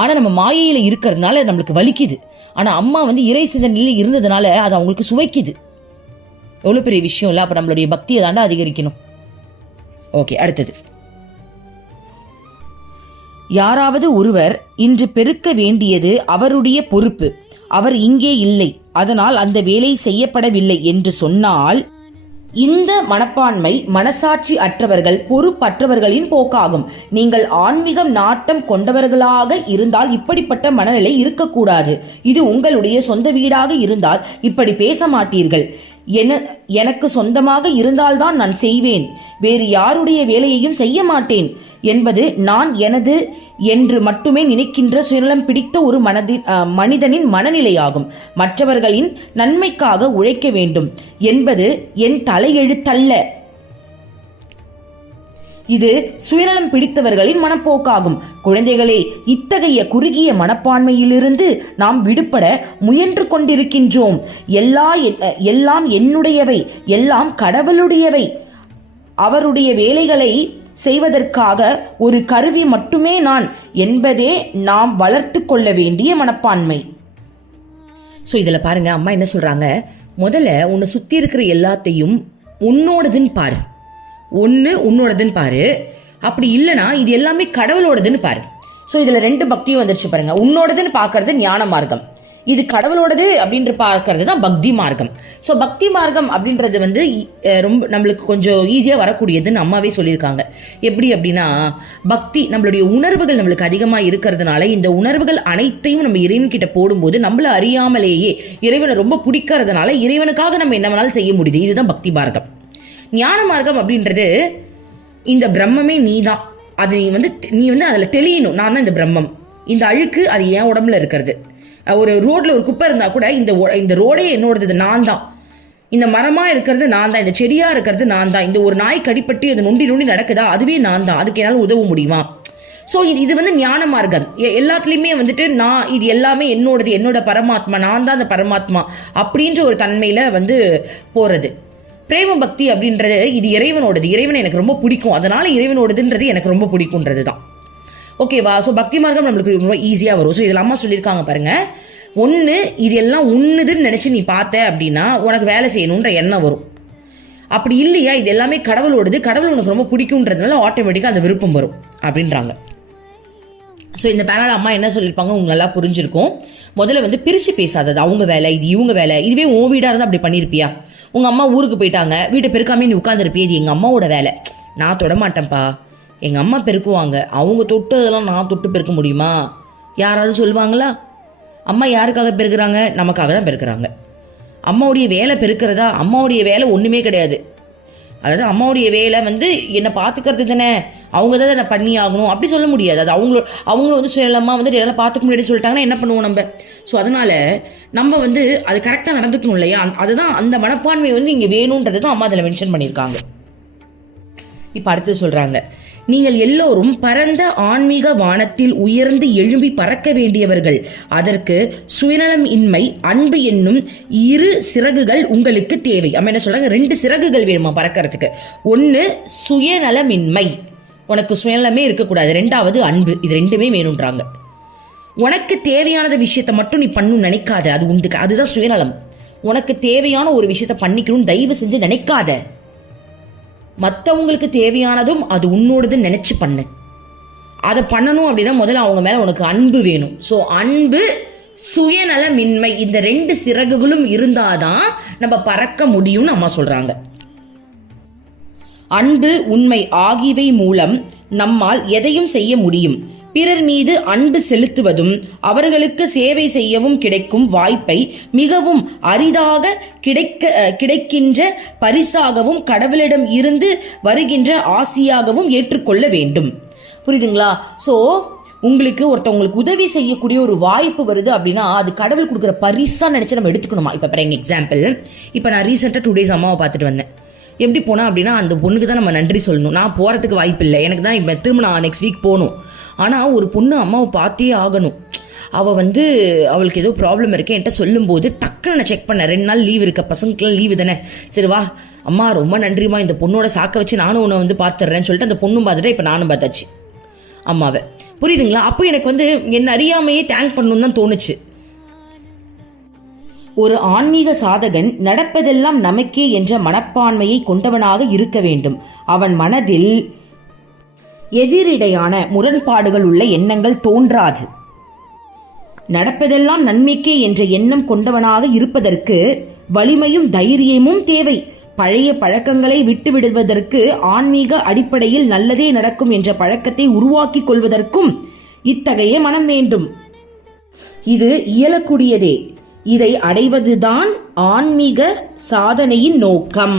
ஆனால் நம்ம மாயையில் இருக்கிறதுனால நம்மளுக்கு வலிக்குது. ஆனால் அம்மா வந்து இறை சிந்தனையில் இருந்ததுனால அது அவங்களுக்கு சுவைக்குது. எவ்வளோ பெரிய விஷயம் இல்லை. அப்போ நம்மளுடைய பக்தியை தாண்டா அதிகரிக்கணும். ஓகே, அடுத்தது. யாராவது ஒருவர் இன்று பெருக்க வேண்டியது அவருடைய பொறுப்பு, அவர் இங்கே இல்லை, அதனால் அந்த வேலை செய்யப்படவில்லை என்று சொன்னால் இந்த மனப்பான்மை மனசாட்சி அற்றவர்கள் பொறுப்பற்றவர்களின் போக்காகும். நீங்கள் ஆன்மீகம் நாட்டம் கொண்டவர்களாக இருந்தால் இப்படிப்பட்ட மனநிலை இருக்கக்கூடாது. இது உங்களுடைய சொந்த வீடாக இருந்தால் இப்படி பேச மாட்டீர்கள். எனக்கு சொந்தமாக இருந்தால்தான் நான் செய்வேன், வேறு யாருடைய வேலையையும் செய்ய மாட்டேன் என்பது நான் எனது என்று மட்டுமே நினைக்கின்ற சுயநலம் பிடித்த ஒரு மனிதனின் மனநிலையாகும். மற்றவர்களின் நன்மைக்காக உழைக்க வேண்டும் என்பது என் தலையெழுத்தல்ல. இது சுயநலம் பிடித்தவர்களின் மனப்போக்காகும். குழந்தைகளே, இத்தகைய குறுகிய மனப்பான்மையிலிருந்து நாம் விடுபட முயன்று கொண்டிருக்கின்றோம். எல்லாம் என்னுடையவை, எல்லாம் கடவுளுடையவை, அவருடைய வேலைகளை செய்வதற்காக ஒரு கருவி மட்டுமே நான் என்பதே நாம் வளர்த்து கொள்ள வேண்டிய மனப்பான்மை. ஸோ இதில் பாருங்க, அம்மா என்ன சொல்றாங்க, முதல்ல உன்னை சுற்றி இருக்கிற எல்லாத்தையும் உன்னோடதுன்னு பாரு. உன்னோடதுன்னு பாரு. அப்படி இல்லைனா இது எல்லாமே கடவுளோடதுன்னு பாரு. ஸோ இதில் 2 பக்தியும் வந்துருச்சு பாருங்க. உன்னோடதுன்னு பார்க்கறது ஞான மார்க்கம், இது கடவுளோடது அப்படின்ற பார்க்கறது தான் பக்தி மார்க்கம். ஸோ பக்தி மார்க்கம் அப்படின்றது வந்து ரொம்ப நம்மளுக்கு கொஞ்சம் ஈஸியாக வரக்கூடியதுன்னு அம்மாவே சொல்லியிருக்காங்க. எப்படி அப்படின்னா, பக்தி நம்மளுடைய உணர்வுகள் நம்மளுக்கு அதிகமாக இருக்கிறதுனால இந்த உணர்வுகள் அனைத்தையும் நம்ம இறைவன்கிட்ட போடும்போது நம்மள அறியாமலேயே இறைவனை ரொம்ப பிடிக்கிறதுனால இறைவனுக்காக நம்ம என்ன வேணாலும் செய்ய முடியுது. இதுதான் பக்தி மார்க்கம். ஞான மார்க்கம் அப்படின்றது இந்த பிரம்மமே நீ தான், அது நீ வந்து அதில் தெளியணும், நான் தான் இந்த பிரம்மம், இந்த அழுக்கு அது என் உடம்புல இருக்கிறது. ஒரு ரோட்ல ஒரு குப்பை இருந்தா கூட இந்த ரோடே என்னோடது, நான் தான். இந்த மரமா இருக்கிறது நான் தான், இந்த செடியா இருக்கிறது நான் தான். இந்த ஒரு நாய் கடிப்பட்டு அது நொண்டி நடக்குதா, அதுவே நான் தான். அதுக்கு என்னால் உதவ முடியுமா? ஸோ இது வந்து ஞான மார்க்கம். எல்லாத்துலேயுமே நான் இது எல்லாமே என்னோடது, என்னோட பரமாத்மா, நான் தான் அந்த பரமாத்மா அப்படின்ற ஒரு தன்மையில போறது. பிரேம பக்தி அப்படின்றது இது இறைவனோடது, இறைவனை எனக்கு ரொம்ப பிடிக்கும், அதனால இறைவனோடதுன்றது எனக்கு ரொம்ப பிடிக்கும்ன்றது தான். ஓகேவா? ஸோ பக்தி மார்க்கம் நம்மளுக்கு ரொம்ப ஈஸியாக வரும். ஸோ இதில் அம்மா சொல்லியிருக்காங்க பாருங்க, ஒன்று இது எல்லாம் உன்னுதுன்னு நினச்சி நீ பார்த்த அப்படின்னா உனக்கு வேலை செய்யணுன்ற எண்ணம் வரும். அப்படி இல்லையா, இது எல்லாமே கடவுளோடது, கடவுள் உனக்கு ரொம்ப பிடிக்கும்ன்றதுனால ஆட்டோமேட்டிக்காக அந்த விருப்பம் வரும் அப்படின்றாங்க. ஸோ இந்த பேரால அம்மா என்ன சொல்லியிருப்பாங்க உங்களுக்கு நல்லா புரிஞ்சிருக்கும். முதல்ல பிரித்து பேசாதது, அவங்க வேலை இது இவங்க வேலை. இதுவே உன் வீடாக இருந்தால் அப்படி பண்ணியிருப்பியா? உங்கள் அம்மா ஊருக்கு போயிட்டாங்க, வீட்டை பெருக்காமே நீ உட்காந்துருப்பிய, இது எங்கள் அம்மாவோட வேலை, நான் தொட மாட்டேன்ப்பா, எங்கள் அம்மா பெருக்குவாங்க, அவங்க தொட்டதெல்லாம் நான் தொட்டு பெருக்க முடியுமா? யாராவது சொல்லுவாங்களா? அம்மா யாருக்காக பெருக்கிறாங்க? நமக்காக தான் பெருக்கிறாங்க. அம்மாவுடைய வேலை பெருக்கிறதா? அம்மாவுடைய வேலை ஒன்றுமே கிடையாது. அதாவது அம்மாவுடைய வேலை என்னை பார்த்துக்கிறது தானே, அவங்க தான் நான் பண்ணி ஆகணும் அப்படி சொல்ல முடியாது. அது அவங்களும் சுயநலமாக எல்லாம் பார்த்துக்க முடியாதுன்னு சொல்லிட்டாங்கன்னா என்ன பண்ணுவோம் நம்ம? ஸோ அதனால நம்ம அது கரெக்டாக நடந்துக்கணும் இல்லையா? அதுதான் அந்த மனப்பான்மை இங்கே வேணுன்றது தான் அம்மா அதில் மென்ஷன் பண்ணியிருக்காங்க. இப்போ அடுத்து சொல்கிறாங்க, நீங்கள் எல்லோரும் பரந்த ஆன்மீக வானத்தில் உயர்ந்து எழும்பி பறக்க வேண்டியவர்கள். அதற்கு சுயநலம் இன்மை, அன்பு என்னும் 2 சிறகுகள் உங்களுக்கு தேவை. அம்மா என்ன சொல்றாங்க, 2 சிறகுகள் வேணுமா பறக்கிறதுக்கு. ஒன்னு சுயநலமின்மை, உனக்கு சுயநலமே இருக்கக்கூடாது. 2வது அன்பு, இது 2மே வேணும்ன்றாங்க. உனக்கு தேவையானத விஷயத்த மட்டும் நீ பண்ணணும் நினைக்காத, அது உண்டு, அதுதான் சுயநலம். உனக்கு தேவையான ஒரு விஷயத்த பண்ணிக்கணும்னு தயவு செஞ்சு நினைக்காத. மற்றவங்களுக்கு தேவையானதும் அது உன்னோடதுன்னு நினைச்சு பண்ணு. அதை பண்ணணும் அப்படின்னா முதல்ல அவங்க மேல உனக்கு அன்பு வேணும். ஸோ அன்பு, சுயநலமின்மை, இந்த 2 சிறகுகளும் இருந்தாதான் நம்ம பறக்க முடியும்னு அம்மா சொல்றாங்க. அன்பு, உண்மை ஆகியவை மூலம் நம்மால் எதையும் செய்ய முடியும். பிறர் மீது அன்பு செலுத்துவதும் அவர்களுக்கு சேவை செய்யவும் கிடைக்கும் வாய்ப்பை மிகவும் அரிதாக கிடைக்கின்ற பரிசாகவும் கடவுளிடம் இருந்து வருகின்ற ஆசியாகவும் ஏற்றுக்கொள்ள வேண்டும். புரியுதுங்களா? ஸோ உங்களுக்கு ஒருத்தவங்களுக்கு உதவி செய்யக்கூடிய ஒரு வாய்ப்பு வருது அப்படின்னா அது கடவுள் கொடுக்குற பரிசா நினைச்சு நம்ம எடுத்துக்கணுமா. இப்போ ஃபார் எக்ஸாம்பிள், இப்போ நான் ரீசெண்டாக 2 days அம்மாவை பார்த்துட்டு வந்தேன். எப்படி போனா அப்படின்னா அந்த பொண்ணுக்கு தான் நம்ம நன்றி சொல்லணும். நான் போகிறதுக்கு வாய்ப்பு இல்லை, எனக்கு தான் இப்போ திரும்ப நான் நெக்ஸ்ட் வீக் போகணும். ஆனால் ஒரு பொண்ணு அம்மாவை பார்த்தே ஆகணும். அவள் அவளுக்கு ஏதோ ப்ராப்ளம் இருக்கு என்கிட்ட சொல்லும்போது டக்குன்னு நான் செக் பண்ணேன். 2 நாள் லீவ் இருக்க, பசங்களுக்குலாம் லீவு தானே, சரி வா அம்மா ரொம்ப நன்றிம்மா, இந்த பொண்ணோட சாக்க வச்சு நானும் உன்னை பார்த்துட்றேன்னு சொல்லிட்டு அந்த பொண்ணும் பார்த்துட்டு இப்போ நானும் பார்த்தாச்சு அம்மாவை. புரியுதுங்களா? அப்போ எனக்கு என்ன அறியாமையே தேங்க் பண்ணணும்னு தான் தோணுச்சு. ஒரு ஆன்மீக சாதகன் நடப்பதெல்லாம் நமக்கே என்ற மனப்பான்மையை கொண்டவனாக இருக்க வேண்டும். அவன் மனதில் எதிரிடையான முரண்பாடுகள் உள்ள எண்ணங்கள் தோன்றாது. நடப்பதெல்லாம் நன்மைக்கே என்ற எண்ணம் கொண்டவனாக இருப்பதற்கு வலிமையும் தைரியமும் தேவை. பழைய பழக்கங்களை விட்டுவிடுவதற்கு, ஆன்மீக அடிப்படையில் நல்லதே நடக்கும் என்ற பழக்கத்தை உருவாக்கிக் கொள்வதற்கும் இத்தகைய மனம் வேண்டும். இது இயலக்கூடியதே. இதை அடைவதுதான் ஆன்மீக சாதனையின் நோக்கம்.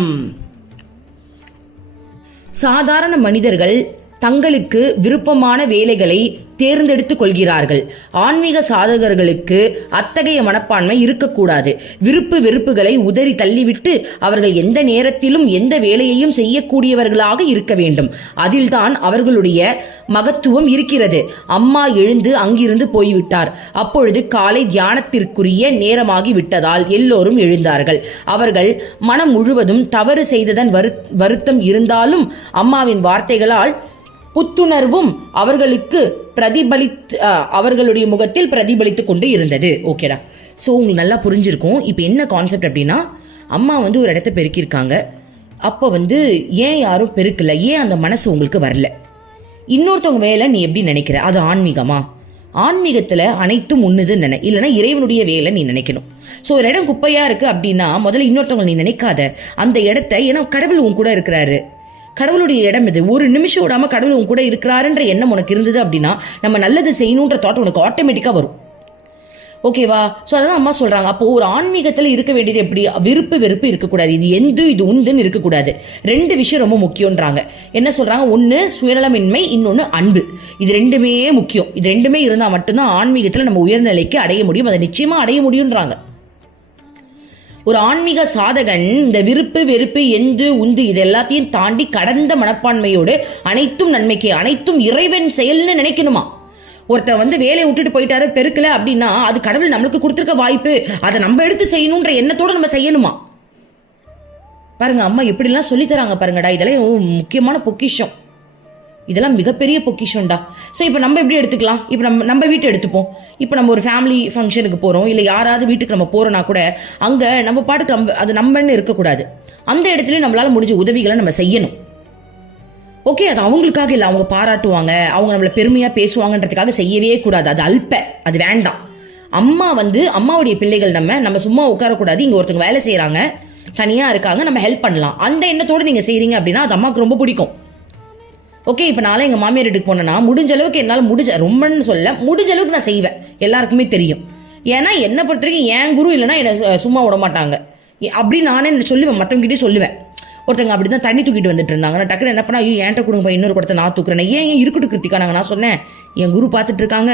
சாதாரண மனிதர்கள் தங்களுக்கு விருப்பமான வேலைகளை தேர்ந்தெடுத்துக் கொள்கிறார்கள். ஆன்மீக சாதகர்களுக்கு அத்தகைய மனப்பான்மை இருக்கக்கூடாது. விருப்பு வெறுப்புகளை உதறி தள்ளிவிட்டு அவர்கள் எந்த நேரத்திலும் எந்த வேலையையும் செய்யக்கூடியவர்களாக இருக்க வேண்டும். அதில்தான் அவர்களுடைய மகத்துவம் இருக்கிறது. அம்மா எழுந்து அங்கிருந்து போய்விட்டார். அப்பொழுது காலை தியானத்திற்குரிய நேரமாகி விட்டதால் எல்லோரும் எழுந்தார்கள். அவர்கள் மனம் முழுவதும் தவறு செய்ததன் வருத்தம் இருந்தாலும் அம்மாவின் வார்த்தைகளால் புத்துணர்வும் அவர்களுக்கு அவர்களுடைய முகத்தில் பிரதிபலித்து கொண்டு இருந்தது. ஓகேடா? ஸோ உங்களுக்கு நல்லா புரிஞ்சிருக்கும். இப்போ என்ன கான்செப்ட் அப்படின்னா, அம்மா ஒரு இடத்த பெருக்கியிருக்காங்க. அப்போ ஏன் யாரும் பெருக்கல, ஏன் அந்த மனசு உங்களுக்கு வரல? இன்னொருத்தவங்க வேலை நீ எப்படி நினைக்கிற? அது ஆன்மீகமா? ஆன்மீகத்தில் அனைத்தும் ஒண்ணுதுன்னு நினை, இல்லைன்னா இறைவனுடைய வேலை நீ நினைக்கணும். ஸோ ஒரு இடம் குப்பையா இருக்கு அப்படின்னா முதல்ல இன்னொருத்தவங்க நீ நினைக்காத அந்த இடத்த, ஏன்னா கடவுள் உன் கூட இருக்கிறாரு. கடவுளுடைய இடம் இது. ஒரு நிமிஷம் விடாம கடவுள் உன் கூட இருக்கிறாருன்ற எண்ணம் உனக்கு இருந்தது அப்படின்னா நம்ம நல்லது செய்யணுன்ற தாட் உனக்கு ஆட்டோமேட்டிக்கா வரும். ஓகேவா? ஸோ அதான் அம்மா சொல்றாங்க. அப்போ ஒரு ஆன்மீகத்தில் இருக்க வேண்டியது எப்படி? விருப்பு வெறுப்பு இருக்கக்கூடாது. இது இது உண்டுன்னு இருக்கக்கூடாது. 2 விஷயம் ரொம்ப முக்கியம்ன்றாங்க. என்ன சொல்றாங்க? ஒன்று சுயநலமின்மை, இன்னொன்று அன்பு. இது 2மே முக்கியம். இது 2மே இருந்தால் மட்டும்தான் ஆன்மீகத்தில் நம்ம உயர்ந்த நிலைக்கு அடைய முடியும். அதை நிச்சயமா அடைய முடியும்ன்றாங்க. ஒரு ஆன்மீக சாதகன் இந்த விருப்பு வெறுப்பு எந்து உந்து இது எல்லாத்தையும் தாண்டி கடந்த மனப்பான்மையோடு அனைத்தும் நன்மைக்கு, அனைத்தும் இறைவன் செயல்னு நினைக்கணுமா. ஒருத்தர் வேலையை விட்டுட்டு போயிட்டாரு, பெருக்கல அப்படின்னா அது கடவுள் நம்மளுக்கு கொடுத்துருக்க வாய்ப்பு, அதை நம்ம எடுத்து செய்யணுன்ற எண்ணத்தோட நம்ம செய்யணுமா. பாருங்க அம்மா எப்படிலாம் சொல்லி தராங்க பாருங்கடா. இதெல்லாம் முக்கியமான பொக்கிஷம், இதெல்லாம் மிகப்பெரிய பொக்கிஷம்டா. ஸோ இப்போ நம்ம எப்படி எடுத்துக்கலாம்? இப்போ நம்ம வீட்டை எடுத்துப்போம். இப்போ நம்ம ஒரு ஃபேமிலி ஃபங்க்ஷனுக்கு போகிறோம், இல்லை யாராவது வீட்டுக்கு நம்ம போகிறோன்னா கூட அங்கே நம்ம பாட்டுக்கு அது நம்மன்னு இருக்கக்கூடாது. அந்த இடத்துல நம்மளால் முடிஞ்ச உதவிகளை நம்ம செய்யணும். ஓகே, அது அவங்களுக்காக இல்லை, அவங்க பாராட்டுவாங்க, அவங்க நம்மளை பெருமையாக பேசுவாங்கன்றதுக்காக செய்யவே கூடாது. அது அல்ப, அது வேண்டாம். அம்மா அம்மாவுடைய பிள்ளைகள் நம்ம சும்மா உட்காரக்கூடாது. இங்கே ஒருத்தவங்க வேலை செய்கிறாங்க, தனியாக இருக்காங்க, நம்ம ஹெல்ப் பண்ணலாம். அந்த எண்ணத்தோடு நீங்கள் செய்கிறீங்க அப்படின்னா அது அம்மாவுக்கு ரொம்ப பிடிக்கும். ஓகே, இப்போ நாளை எங்கள் மாமியார் வீட்டுக்கு போனேன்னா முடிஞ்ச அளவுக்கு என்னால் ரொம்பன்னு சொல்ல முடிஞ்ச அளவுக்கு நான் செய்வேன். எல்லாருக்குமே தெரியும். ஏன்னா என்னை பொறுத்த வரைக்கும் என் குரு இல்லைன்னா என்னை சும்மா விட மாட்டாங்க. அப்படி நானே சொல்லுவேன், மற்றவங்கிட்டே சொல்லுவேன். ஒருத்தங்க அப்படி தான் தண்ணி தூக்கிட்டு வந்துட்டு இருந்தாங்க. நான் டக்குனு என்ன பண்ணா, ஐயோ என்கிட்ட கொடுங்கப்பா, இன்னொரு குடத்தை நான் தூக்குறேன். ஏன் இருக்கட்டும் கிருத்திகா, நான் சொன்னேன் என் குரு பார்த்துட்டு இருக்காங்க,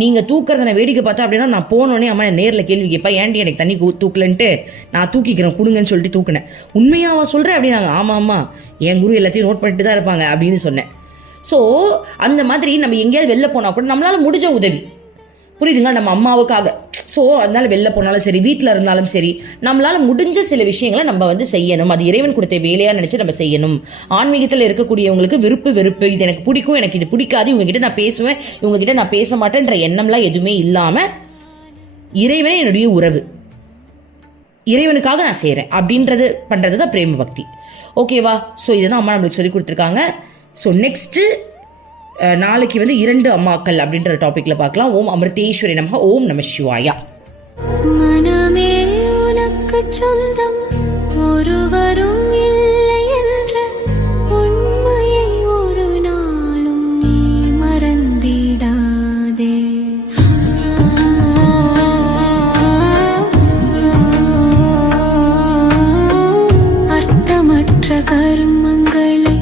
நீங்கள் தூக்குறத நான் வேடிக்கை பார்த்தா அப்படின்னா நான் போனோடனே அம்மா நேரில் கேள்வி கேட்பா, ஏன்டி எனக்கு தண்ணி தூக்கலன்ட்டு நான் தூக்கிக்கிறேன் கொடுங்கன்னு சொல்லிட்டு தூக்குனேன். உண்மையாக சொல்கிறேன் அப்படின்னாங்க. ஆமாம் ஆமாம், என் குரு எல்லாத்தையும் நோட் பண்ணிட்டு தான் இருப்பாங்க அப்படின்னு சொன்னேன். ஸோ அந்த மாதிரி நம்ம எங்கேயாவது வெளில போனால் கூட நம்மளால முடிஞ்ச உதவி, புரியுதுங்களா, நம்ம அம்மாவுக்காக. ஸோ அதனால வெளில போனாலும் சரி, வீட்டில் இருந்தாலும் சரி, நம்மளால முடிஞ்ச சில விஷயங்களை நம்ம வந்து செய்யணும். அது இறைவன் கொடுத்த வேலையாக நினச்சி நம்ம செய்யணும். ஆன்மீகத்தில் இருக்கக்கூடியவங்களுக்கு விருப்பு வெறுப்பு, இது எனக்கு பிடிக்கும், எனக்கு இது பிடிக்காது, இவங்ககிட்ட நான் பேசுவேன், இவங்ககிட்ட நான் பேச மாட்டேன்ற எண்ணம்லாம் எதுவுமே இல்லாமல் இறைவனே என்னுடைய உறவு, இறைவனுக்காக நான் செய்கிறேன் அப்படின்றது பண்ணுறது தான் பிரேம பக்தி. ஓகேவா? ஸோ இதுதான் அம்மா நம்மளுக்கு சொல்லி கொடுத்துருக்காங்க. ஸோ நெக்ஸ்ட்டு நாளைக்கு வந்து 2 அம்மாக்கள் அப்படின்ற டாபிக்ல பார்க்கலாம். ஓம் அமிர்தேஸ்வரி நமக, ஓம் நம சிவாயா. மனமே உனக்கு சொந்தம், ஒருவரும் இல்லை என்ற உண்மையை ஒரு நாளும் நீ மறந்திடாதே. அர்த்தமற்ற கர்மங்களை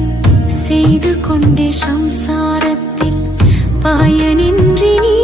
செய்து கொண்டே சம்சாரத்தில் பயனின்றி நீ